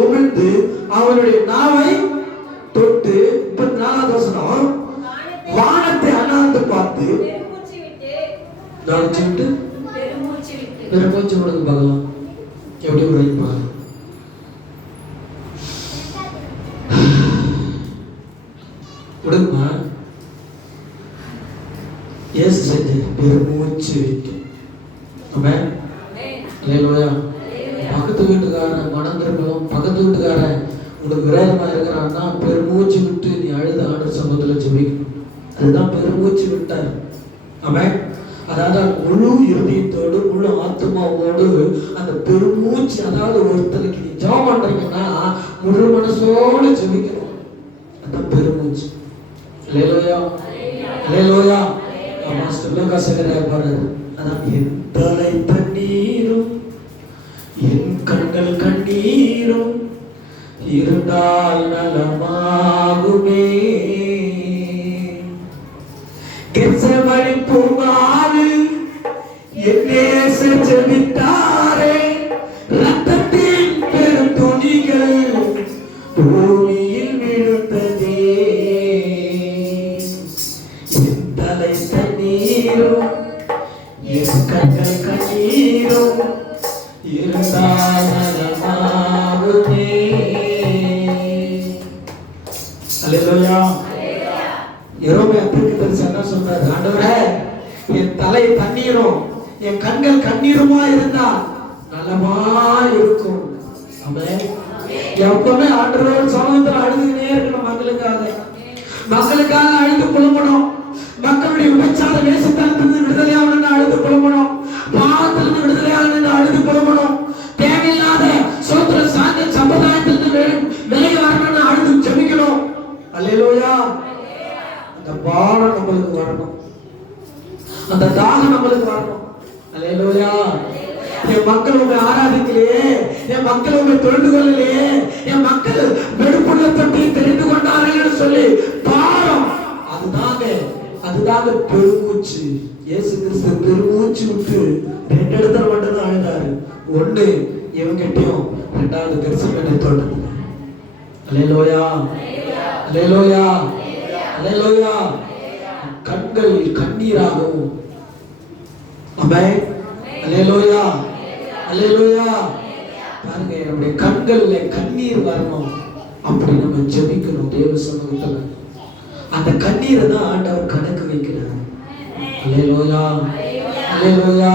உமிழ்ந்து அவனுடைய நாவை தொட்டு. 34வது வசனம். வானத்தை அண்ணாந்து பார்த்து பெருமூச்சு விடுங்க பார்க்கலாம் எப்படி உரைப்பா. விடுங்கம்மா. இயேசு செஞ்சு பெருமூச்சு விட்டு. ஆமென், அல்லேலூயா. பக்கத்து வீட்டுக்காரன் மனம் திரும்பணும், பக்கத்து வீட்டுக்காரன் உனக்கு விரோதமா இருக்கிறான்னா பெருமூச்சு விட்டு நீ அழுத ஆண்டவர் சமூகத்துல ஜெபிக்கணும். அதுதான் பெருமூச்சு விட்டார். ஆமென். அதாவது முழு இருதயத்தோடு முழு ஆத்மாவோடு அந்த பெருமூச்சு, அதாவது ஒருத்தருக்கு நீ ஜெபம் பண்றீங்கன்னா முழு மனசோடு ஜெபிக்கணும். அதான் பெருமூச்சு. அல்லேலூயா, அல்லேலூயா. மாஸ்டர் லோகாசகர் பாருங்க, அதான் என் தலை தண்ணீரும் என் கண்கள் கண்ணீரும் இருந்தால் நலமாகுமே. கெத்செமனி பூங்காவில் என் நேசர் ஜெபித்தாரே, ரத்தத்தின் பெரும் துளிகள் பூமியில் விழுந்ததே. என் தலை தண்ணீரும் என் கண்கள் கண்ணீரும் இருந்தால் நலமாகுமே. அல்லேலூயா. எரோமியா தீர்க்கதரிசி என்ன சொல்றாரு? ஆண்டவரே, என் தலை தண்ணீரும் என் கண்கள் கண்ணீருமா இருந்தா நலமா இருக்கும். ஆமென். எப்பவுமே ஆண்டவரோட சமூகத்துல அழுதுகிட்டே இருக்கணும். மக்களுக்காக அழுது புலம்பணும். மக்களுடைய விபச்சார வேஷத்தனத்திலிருந்து விடுதலையாகணும்னு அழுது புலம்பணும். பாவத்திலிருந்து விடுதலையாகணும்னு அழுது புலம்பணும். தேவையில்லாத சோத்திர சாந்த சம்பிரதாயத்திலிருந்து விலகி வரணும்னு அழுது ஜெபிக்கணும். அல்லேலூயா. அந்த பாரம் நம்மளுக்கு வரணும், அந்த தாகம் நம்மளுக்கு வரணும். அல்லேலூயா. என் மக்கள் உண்மை ஆராதிக்கலையே, என் மக்கள் உண்மை தொழுது கொள்ளலையே, என் மக்கள் வெடுப்புள்ள தொட்டி தெரிந்து கொண்டார்கள் சொல்லி பாரம், அதுதாங்க பெருமூச்சு. இயேசு கிறிஸ்து பெருமூச்சு விட்டு 2 இடத்துல மட்டும்தான் அழுதாரு. ஒண்ணு இவங்கிட்டையும், 2வது பெருசமேனை தோட்டத்துல. அல்லேலூயா, அல்லேலூயா, அல்லேலூயா. கண்கள் கண்ணீராகவும். ஆமென். அல்லேலூயா, அல்லேலூயா. பாருங்க, நம்முடைய கண்கள்ல கண்ணீர் வரணும். அப்படி நம்ம ஜெபிக்கணும் தேவ சமூகத்துல. அந்த கண்ணீரை தான் ஆண்டவர் கணக்கு வைக்கிறார். அல்லேலூயா, அல்லேலூயா,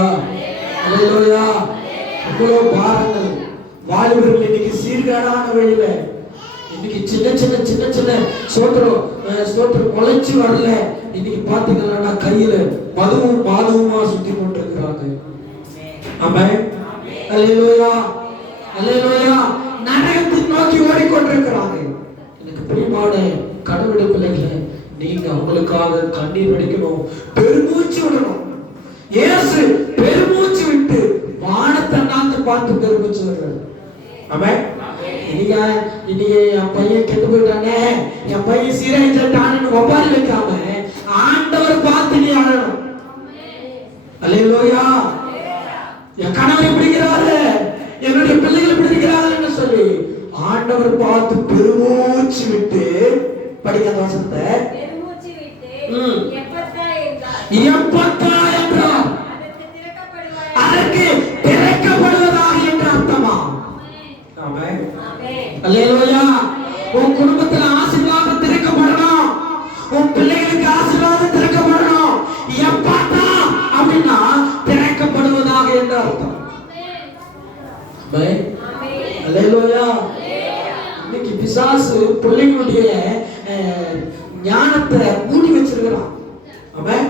அல்லேலூயா. அவ்வளவு பாரங்கள் வாலிபர்கள் இன்னைக்கு சீர்கேடான வழியில, இன்னைக்கு சின்ன சின்ன சோத்திரம் முளைச்சு வரல. இன்னைக்கு பாத்தீங்கன்னா கையில மதுவும் மாதுவுமா சுத்தி கொண்டு இருக்கிறாங்க. ஆமென். அல்லேலூயா, அல்லேலூயா. நரகத்தை நோக்கி ஓடிக்கொண்டிருக்கிறாங்க. எனக்கு பிரியமான கடவுளுடைய பிள்ளைகளே, நீங்க அவங்களுக்காக கண்ணீர் வடிக்கணும், பெருமூச்சு விடணும். இயேசு பெருமூச்சு விட்டு வானத்தை நாத்து பார்த்து பெருமூச்சு விடுறாரு. ஆமென். இன்னைக்கு என் பையன் கெட்டு போயிட்டானே, என் பையன் சீரழிஞ்சான்னு ஒப்பாரி வைக்காம ஆண்டவர் பார்த்து நீ அழணும். அல்லேலூயா. என் கணவரை பிடிக்கிறாரு, என்னுடைய பிள்ளைகளை பிடிக்கிறார்கள் சொல்லி ஆண்டவர் பார்த்து பெருமூச்சு விட்டு படிக்காத வசனத்தை எப்பத்தா என்றார். அதற்கு திறக்கப்படுவதாக என்று அர்த்தமா? ஆமென். அல்லேலூயா. உன் குடும்பத்துல ஆசீர்வாதம் திறக்கப்படணும், உன் பிள்ளைகளுக்கு ஆசீர்வாதம் திறக்கப்படணும். எப்பத்தா அப்படின்னா திறக்கப்படுவதாக என்று அர்த்தம். ஆமென். அல்லேலூயா. இன்னைக்கு பிசாசு பிள்ளைகளுடைய ஞானத்தை மூடி வச்சிருக்கிறான். ஆமென்.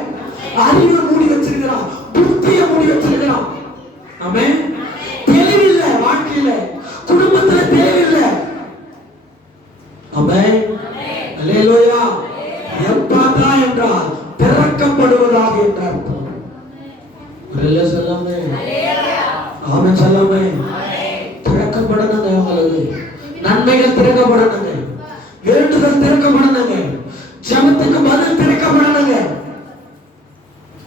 அறிவை மூடி வச்சிருக்கிறான், புத்தியை மூடி வச்சிருக்கிறான். ஆமென். தெளிவில்லை வாழ்க்கையில, குடும்பத்துல தெளிவில்லை. ஆமென். அல்லேலூயா. எப்பத்தா என்றால் திறக்கப்படுவதாக என்று அர்த்தம். அல்லேலூயா சொல்லாமே. ஆமென் சொல்லாமே. திறக்கப்படணுங்க, உங்களுக்கு நன்மைகள் திறக்கப்படணுங்க, வேண்டுதல் திறக்கப்படணுங்க, ஜெபத்துக்கு பதில் திறக்கப்படணுங்க.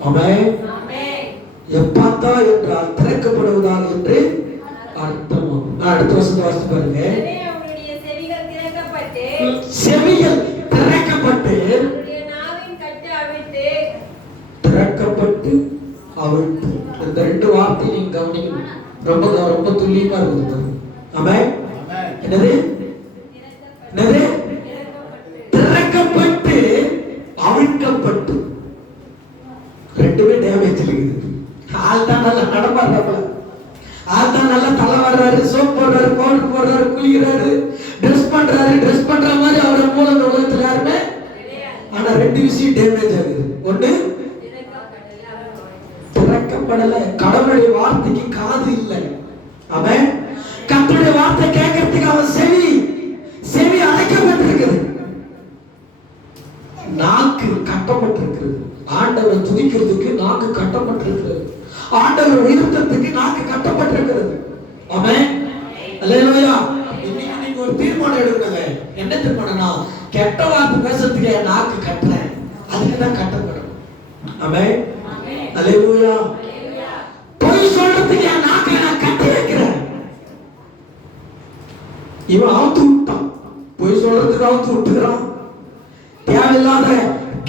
ஆமென். எப்பத்தா என்றால் திறக்கப்படுவதாக என்று அர்த்தம். அடுத்த வசனத்தை வாசித்து பாருங்க. செவிகள் திறக்கப்பட்டு, திறக்கப்பட்டு அவிழ்த்து. இந்த 2 வார்த்தை நீங்க கவனிக்கணும். ரொம்ப துல்லியமா இருக்குது. ஆமென். என்னது என்னது? திறக்கப்பட்டு அவிழ்க்கப்பட்டு. 2மே டேமேஜ் இருக்குது. ஆள் தான் நல்லா நடமாடுறாப்ல, ஆள் தான் நல்லா தலை வர்றாரு, சோப் போடுறாரு, பவுடர் போடுறாரு, குளிக்கிறாரு, ட்ரெஸ் பண்ற மாதிரி அவரோட மூலம் இந்த உலகத்துல யாருமே. ஆனா 2 விஷயம் டேமேஜ் ஆகுது. ஒண்ணு அடைக்கப்படல. கடவுளுடைய வார்த்தைக்கு காது இல்லை. அவன் கர்த்தருடைய வார்த்தை கேட்கறதுக்கு அவன் செவி அடைக்கப்பட்டிருக்கிறது. நாக்கு கட்டப்பட்டிருக்கிறது. ஆண்டவரை துதிக்கிறதுக்கு நாக்கு கட்டப்பட்டிருக்கிறது. ஆண்டவரை உயர்த்தத்துக்கு நாக்கு கட்டப்பட்டிருக்கிறது. ஆமென். அல்லேலூயா. இன்னைக்கு நீங்க ஒரு தீர்மானம் எடுக்கணுங்க. என்ன தீர்மானம்னா, கெட்ட வார்த்தை பேசுறதுக்கு என் நாக்கு கட்டுறேன், அதுக்கு தான் கட்டப்படும். ஆமென். அல்லேலூயா. பொய் சொல்றதுக்கு என் நாக்கை நான் கட்டி வைக்கிறேன். இவன் அவுத்து விட்டான். பொய் சொல்றதுக்கு அவுத்து விட்டுக்கிறான். தேவையில்லாத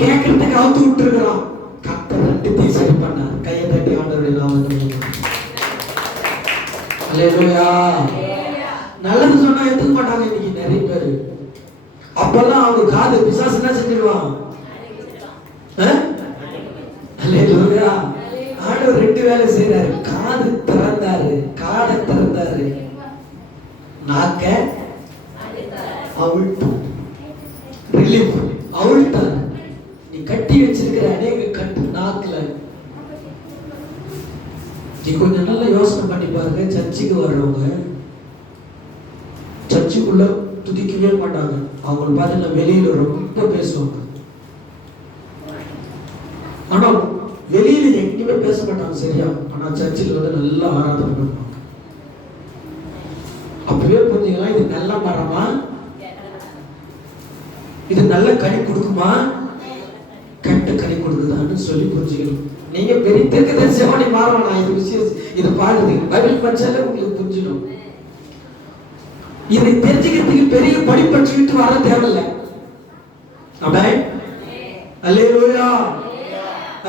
கேட்கறதுக்கு அவுத்து விட்டுருக்கிறான். கர்த்தர் ரெண்டுத்தையும் சரி பண்ணார். கையை தட்டி ஆண்டவருடைய நாமத்தில் அல்லேலூயா. நல்லது சொன்னா எடுத்துக்க மாட்டாங்க இன்னைக்கு நிறைய பேர். அப்பெல்லாம் அவங்க காது பிசாசு என்ன செஞ்சிருவான்? அல்லேலூயா. ஆண்டவர் ரெண்டு வேலை செய்யறாரு. காது திறந்தாரு, காதை திறந்தாரு, நாக்க அவிழ்த்து ரிலீஃப் அவிழ்த்தாரு. நீ கட்டி வச்சிருக்கிற அநேக கட்டு நாக்குல நீ கொஞ்சம் நல்லா யோசனை பண்ணி பாருங்க. சர்ச்சுக்கு வர்றவங்க சர்ச்சுக்குள்ள துதிக்கவே மாட்டாங்க. அவங்களை பார்த்து வெளியில ரொம்ப பேசுவாங்க. ஆனா வெளியில எங்கேயுமே பேச மாட்டாங்க, சரியா? ஆனா சர்ச்சில் வந்து நல்லா ஆராதனை பண்ணுவாங்க. அப்பவே புரிஞ்சுக்கலாம், இது நல்ல மரமா, இது நல்ல கனி கொடுக்குமா, கெட்ட கனி கொடுக்குதான்னு சொல்லி புரிஞ்சுக்கணும். நீங்க பெரிய தீர்க்கதரிசியா மாறணும். நான் இது விஷயம் இது பாடுறது பைபிள் படிச்சாலே உங்களுக்கு புரிஞ்சிடும். இதை தெரிஞ்சுக்கிறதுக்கு பெரிய படிப்படிச்சுக்கிட்டு வர தேவையில்லை. ஆமென். அல்லேலூயா.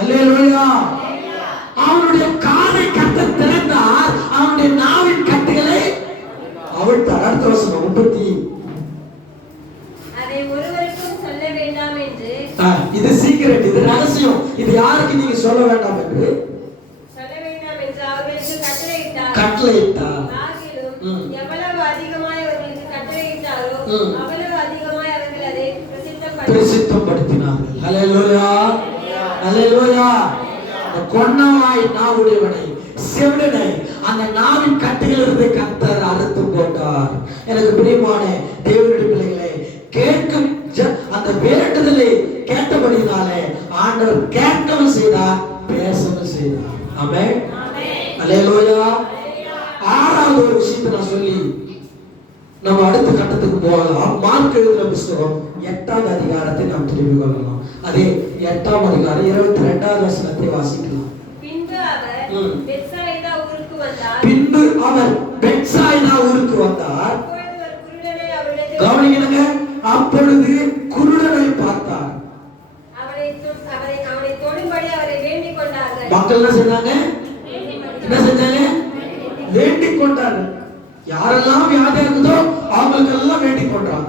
அல்லேலூயா. அவனுடைய காதை கர்த்தர் திறந்தார், அவனுடைய நாவின் கட்டுகளை அவிழ்த்தார். அடுத்த வசனம் 30. அதை ஒருவருக்கும் சொல்ல வேண்டாம் என்று, இது சீக்ரெட், இது ரகசியம், இது யாருக்கு நீங்க சொல்ல வேண்டாம் என்று அவர்களுக்கு கட்டளையிட்டார். எவ்வளவு அதிகமாய் அவர்களுக்கு கட்டளையிட்டாரோ அவ்வளவு அதிகமாய் அவர்கள் அதை பிரசித்தப்படுத்தினார்கள். அல்லேலூயா. அல்லேலூயா. கொன்னவாய் நாவுடையவனை, செவிடனை, அந்த நாவின் கட்டுகளிலிருந்து கர்த்தர் அறுத்து போட்டார். எனக்கு பிரியமான தேவனுடைய பிள்ளைகளே, கேட்கும் அந்த வேண்டுதலை கேட்டபடினாலே ஆண்டவர் கேட்கவும் செய்தார், பேசவும் செய்தார். ஆமென். அல்லேலூயா. ஆறாவது ஒரு விஷயத்தை நான் சொல்லி நம்ம அடுத்த கட்டத்துக்கு போகலாம். மார்க் எழுதின புத்தகம் 8ஆம் அதிகாரத்தை நாம் திரும்பி கொள்ளலாம். அதே 8ஆம் அதிகாரம் 22வது வசனத்தை வாசிக்கலாம். பின்பு அவர் பெத்சாயிதா ஊருக்கு வந்தார். கவனிக்கணுங்க. அப்பொழுது குருடனை பார்த்தார். அவனை தொடும்படி அவரை வேண்டிக் கொண்டார்கள். மக்கள் என்ன செஞ்சாங்க? வேண்டிக் கொண்டார்கள். யாரெல்லாம் வியாதியா இருக்குதோ அவங்களுக்கெல்லாம் வேண்டிக் கொண்டாங்க.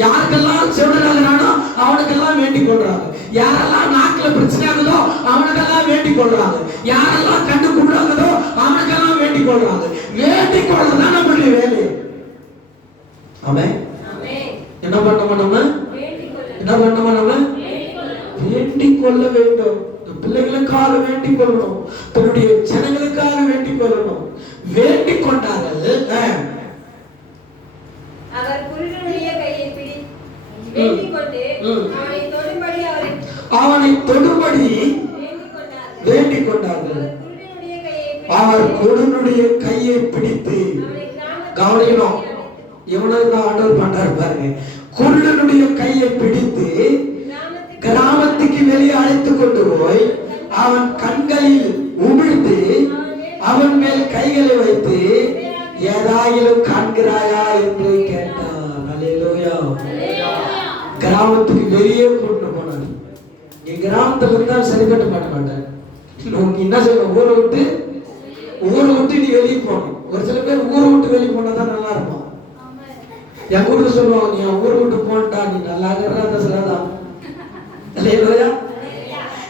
யாருக்கெல்லாம் செவிடனாகிறானோ அவனுக்கெல்லாம் வேண்டிக் கொள்றாங்க. யாரெல்லாம் நாக்குல பிரச்சனை ஆகுதோ அவனுக்கெல்லாம் வேண்டிக் கொள்றாங்க. யாரெல்லாம் கண்டு கும்பிடாதோ அவனுக்கெல்லாம் வேண்டிக் கொள்றாங்க. வேண்டிக் கொள்றதுதான் நம்மளுடைய வேலை. ஆமென். என்ன பண்ணணும்? நம்ம என்ன பண்ணணும்? நம்ம வேண்டிக் கொள்ள வேண்டும். பிள்ளைகளுக்காக வேண்டிக் கொள்ளணும், தன்னுடைய ஜனங்களுக்காக வேண்டிக் கொள்ளணும். வேண்டிக் கொண்டார்கள். அவர் குருடனுடைய கையை வேண்டிக் கொண்டு அவனை தொடும்படி வேண்டிக் கொண்டார்கள். அவர் குருடனுடைய கையை பிடித்து, கவனிக்கணும், எவ்வளவு ஆண்டவர் பண்றாரு பாருங்க. குருடனுடைய கையை பிடித்து கிராமத்துக்கு வெளியே அழைத்து கொண்டு போய் அவன் கண்களில் உமிழ்ந்து அவன் மேல் கைகளை வைத்து, ஏதாயிலும் காண்கிறாயா என்று கேட்டார். அல்லேலூயா. கிராமத்துக்கு வெளியே கொண்டு போனார். நீ கிராமத்துல இருந்தா சரிபட்டு பண்ண மாட்டேன். என்ன செய்யணும்? ஊரை விட்டு நீ வெளியே போகணும். ஒரு சில பேர் ஊரை விட்டு வெளியே போனாதான் நல்லா இருக்கும். என் கூட சொல்லுவாங்க, நீ ஊரை விட்டு போன்டா, நீ நல்லா இருக்கிறதா சொல்லலாம். அல்லேலூயா.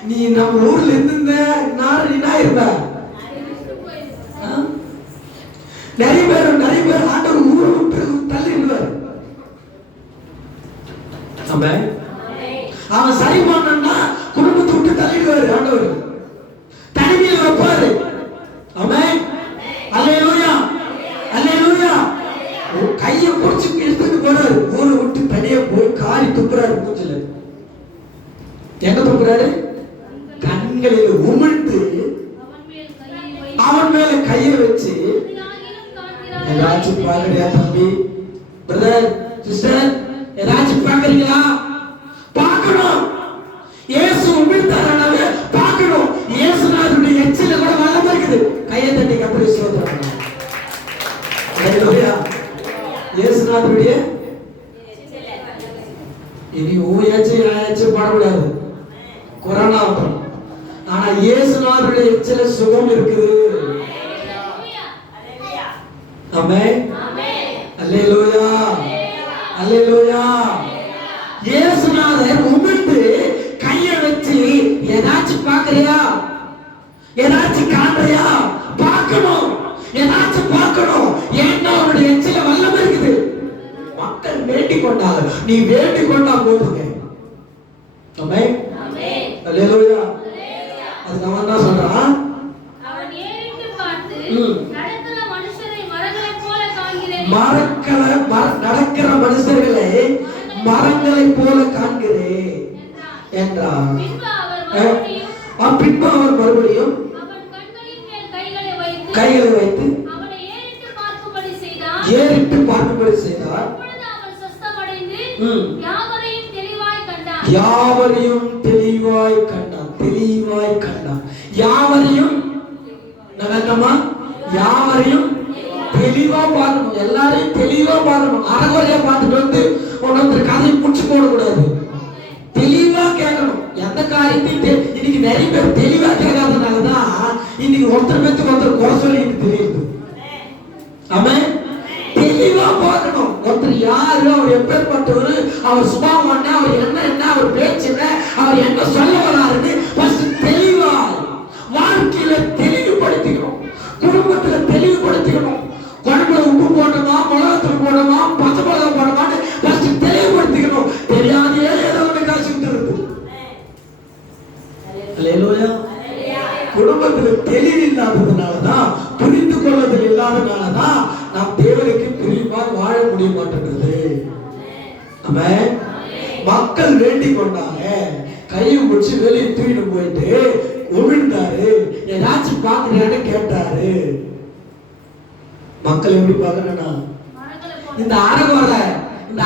நீ நம்ம ஊர்ல இருந்த என்ன இருப்ப? நிறைய பேர் ஆண்டவர் ஊரை விட்டு தள்ளிடுவார். அவன் சரி பண்ணா குடும்பத்தை விட்டு தள்ளிடுவாரு. ஆண்டவர் தனிமையில் வைப்பாரு. ஜெபம் இருக்குது. ஆமென். அல்லேலூயா, அல்லேலூயா. இயேசுநாதர் உமிழ்ந்து கையை வச்சு ஏதாச்சும் பார்க்கறியா, ஏதாச்சும் காண்றியா, பார்க்கணும், ஏதாச்சும் பார்க்கணும். ஏன்னா அவருடைய எச்சில வல்லமை இருக்குது. மக்கள் வேண்டிக் கொண்டாங்க, நீ வேண்டிக் கொண்டா போதுங்க. ஆமென், அல்லேலூயா. அது அவன் தான் சொல்றான், அவன் ஏறிட்டு பார்த்து நடக்கிற மனுஷரை மரங்களைப் போல காண்கிறேன், நடக்கிற மனுஷர்களை மரங்களைப் போல காண்கிறேன் என்றார். பின்பு அவர் மறுபடியும் அவன் கண்களின் மேல் கைகளை வைத்து அவனை ஏறிட்டு பார்க்கும்படி செய்தார். அப்பொழுது அவன் சொஸ்தமடைந்து யாவரையும் தெளிவாய் கண்டான். யாவரையும் தெளிவாய் கண்டான். யாவரையும் நடக்கமா, யாவரையும் தெளிவா பார்க்கணும். எல்லாரையும் தெளிவா பார்க்கணும். அறகுறையா பார்த்துட்டு வந்து ஒன்று கதையை முடிச்சு போடக்கூடாது. தெளிவா கேட்கணும். எந்த காரியத்தையும் இன்னைக்கு நிறைய பேர் தெளிவா கேட்காதனாலதான் இன்னைக்கு ஒருத்தர் பத்தி ஒருத்தர் குறை சொல்லிட்டு தெரியுது. ஆமென். தெளிவா பார்க்கணும். ஒருத்தர் யாரு, அவர் எப்பேற்பட்டவர், அவர் சுபாவம் என்ன, அவர் என்ன, அவர் பேச்சு என்ன, அவர் என்ன சொல்ல வராருன்னு தெளிவா வாழ்க்கையில தெளிவுபடுத்திக்கணும். குடும்பத்துல தெளிவுபடுத்திக்கணும். குழம்புல உப்பு போட்டோமா, மிளகாத்தூள் போட்டோமா, பச்சை மிளகா போட்டோமான்னு தெளிவுபடுத்திக்கணும். தெரியாதே ஏதோ ஒன்று காய்ச்சிட்டு இருக்கு. அல்லேலூயா. குடும்பத்துல தெளிவு இல்லாததுனாலதான், புரிந்து கொள்ளுதல் இல்லாததுனாலதான் நாம் தேவனுக்கு பிரியமா வாழ முடிய மாட்டேங்குது. ஆமென். மக்கள் வேண்டிக் கொண்டாங்க, கையை முடிச்சு வெளியே தூக்கிட்டு போயிட்டு உமிழ்ந்தாரு. ஏதாச்சும் பாக்குறியான்னு கேட்டாரு. மக்கள் எப்படி பாக்குறேன்னா, இந்த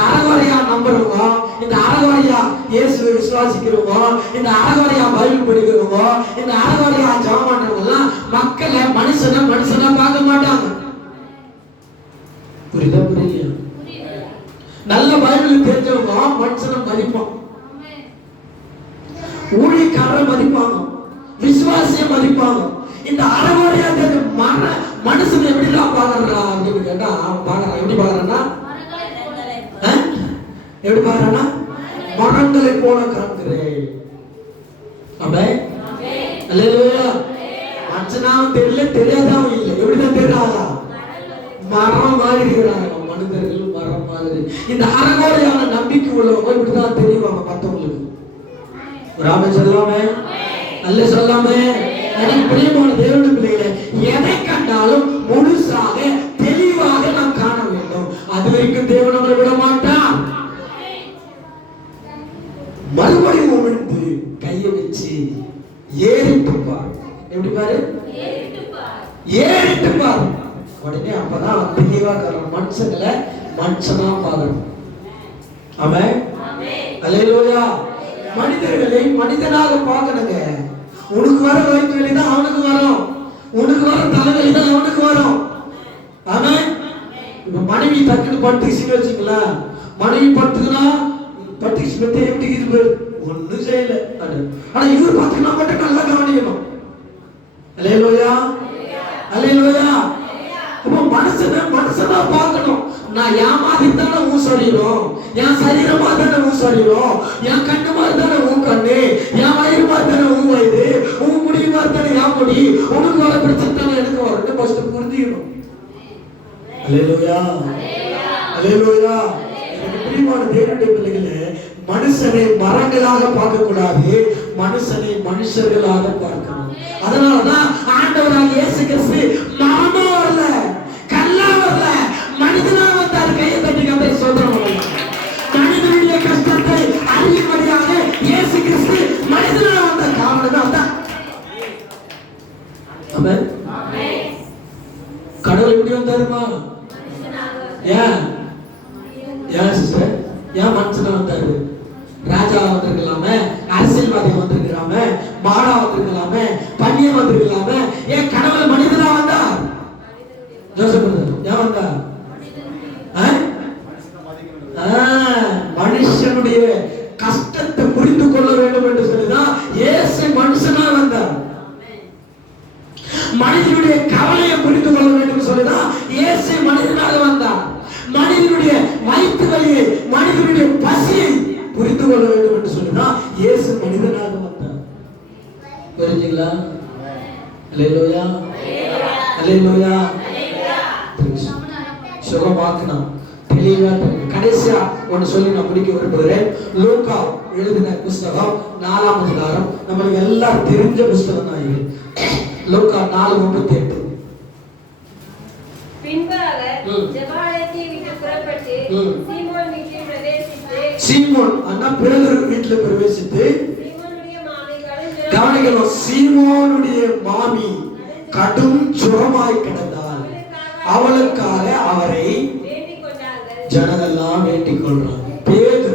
அறகுறையா நம்புறவங்க, இந்த அறகுறையா இயேசுவை விசுவாசிக்கிறவங்க, இந்த அறகுறையா பைபிள் படிக்கிறவங்க, இந்த அறகுறையா ஜெபம் பண்றவங்க எல்லாம் மக்களை மனுஷனா பார்க்க மாட்டாங்க. புரியுதா, புரியலையா? நல்ல பைபிள் தெரிஞ்சவங்க மனுஷனை மதிப்பான், ஊழியக்காரரை மதிப்பாங்க, விசுவாசிய மதிப்பாங்க. இந்த அறகுறையா மனுஷன் எப்படிலாம் பாக்குறா அப்படின்னு கேட்டா, பாக்குறான். எப்படி பாக்குறான்னா, எப்படி பாக்குறானா, மரங்களை போல காண்கிறேன். ஆமென். அல்லேலூயா. மனுஷனாவும் தெரியல, தெரியாதாவும் இல்லை. எப்படிதான் தெரியாதா, மரம் மாதிரி இருக்கிறாங்க மனிதர்கள், மரம் மாதிரி. இந்த அறகுறையான நம்பிக்கை உள்ளவங்க இப்படிதான் தெரியுவாங்க மற்றவங்களுக்கு. ராம சொல்லாமே, அல்ல சொல்லாமே. எனக்கு பிரியமான தேவனுடைய பிள்ளைகளை, எதை கண்டாலும் முழுசாக தெளிவாக நாம் காண வேண்டும். அது வரைக்கும் தேவன் நம்மளை விட மாட்டான். மறுபடியும் உமிழ்ந்து கையை வச்சு ஏறிட்டு பார். எப்படி பாரு, ஏறிட்டு பார். உடனே அப்பதான் தெளிவா காரணம். மனுஷங்களை மனுஷனா பாக்கணும். ஆமென். அல்லேலூயா. மனிதர்களை மனிதனாக பார்க்கணுங்க. உனக்கு வர வயிற்று வலி தான் அவனுக்கு வரும், உனக்கு வர தலைவலி தான் அவனுக்கு வரும். ஆமென். இப்ப மனைவி டக்குன்னு படுத்துக்கிச்சு வச்சுங்களா, மனைவி படுத்துக்குன்னா படுத்துக்கிச்சு பத்தி எப்படி இருக்கு, ஒன்னும் செய்யல. ஆனா இவர் பாத்தீங்கன்னா மட்டும் நல்லா கவனிக்கணும். அல்லேலூயா, அல்லேலூயா. அப்ப மனுஷனா பார்க்கணும். நான் என் மாதிரி தானே உன் சரீரம், என் சரீரமா தானே உன் சரீரம், என் கண்ணு மாதிரி தானே உன் கண்ணு, என் வயிறு மாதிரி தானே உன் வயிறு, உன் முடி மாதிரி தானே என் முடி, உனக்கு வர பிரச்சனை தானே எனக்கு வரணும். ஃபர்ஸ்ட் புரிஞ்சுக்கணும். அல்லேலூயா, அல்லேலூயா. எனக்கு பிரியமான தேவனுடைய பிள்ளைகளே, மனுஷனை மரங்களாக பார்க்க கூடாது, மனுஷனை மனுஷர்களாக பார்க்கணும். அதனாலதான் ஆண்டவராக இயேசு கிறிஸ்து மரமா வரல, கல்லா வரல, மனிதனா வந்தார். கையை தட்டி கதை சொல்றோம். மனிதனுடைய கஷ்டத்தை அறியும்படியாக இயேசு கிறிஸ்து மனிதனா வந்த காரணம் தான். ஆமென். கடவுள் எப்படி வந்தாருமா? ஏன் சிஸ்டர், ஏன் மனுஷனா வந்தாரு? ராஜா வந்திருக்கலாமே, அரசியல்வாதி வந்திருக்கலாமே, மாடா வந்திருக்கலாமே, பன்னியம் வந்திருக்கலாமே. ஏன் கடவுள் மனிதனா வந்தார்? ஜோசப் ஏன் வந்தார்? மனுஷனுடைய கஷ்டத்தை புரிந்து கொள்ள வேண்டும் என்று சொல்லிதான் இயேசு மனுஷனா வந்தார். மனிதனுடைய கவலையை புரிந்து கொள்ள வேண்டும் சொல்லிதான் இயேசு மனிதனாக வந்தார். மனிதனுடைய வயிற்று வலியை, மனிதனுடைய பசியை புரிந்து கொள்ள வேண்டும் என்று சொல்லிதான் இயேசு மனிதனாக வந்தார். புரிஞ்சுங்களா? அல்லேலூயா, அல்லேலூயா. சுகமாக்கணும், தெளிவா. கடைசியா ஒன்று சொல்லி நான் முடிக்க விரும்புகிறேன். லூக்கா எழுதின புஸ்தகம் 4ஆம் அதிகாரம், நம்மளுக்கு எல்லாம் தெரிஞ்ச புஸ்தகம் தான் இது. லூக்கா 4:38. பின்பு அவர் ஜெபாலயத்தை விட்டு புறப்பட்டு சீமோன் வீட்டில் பிரவேசித்து, சீமோன் அண்ணா பேதுரு வீட்டில் பிரவேசித்து, சீமோனுடைய மாமி கவனிக்கணும், சீமோனுடைய மாமி கடும் சுரமாய் கிடந்தாள். அவளுக்காக அவரை வேண்டிக் கொண்டார்கள். ஜனங்கள்லாம் வேண்டிக் கொள்றாங்க. பேதுரு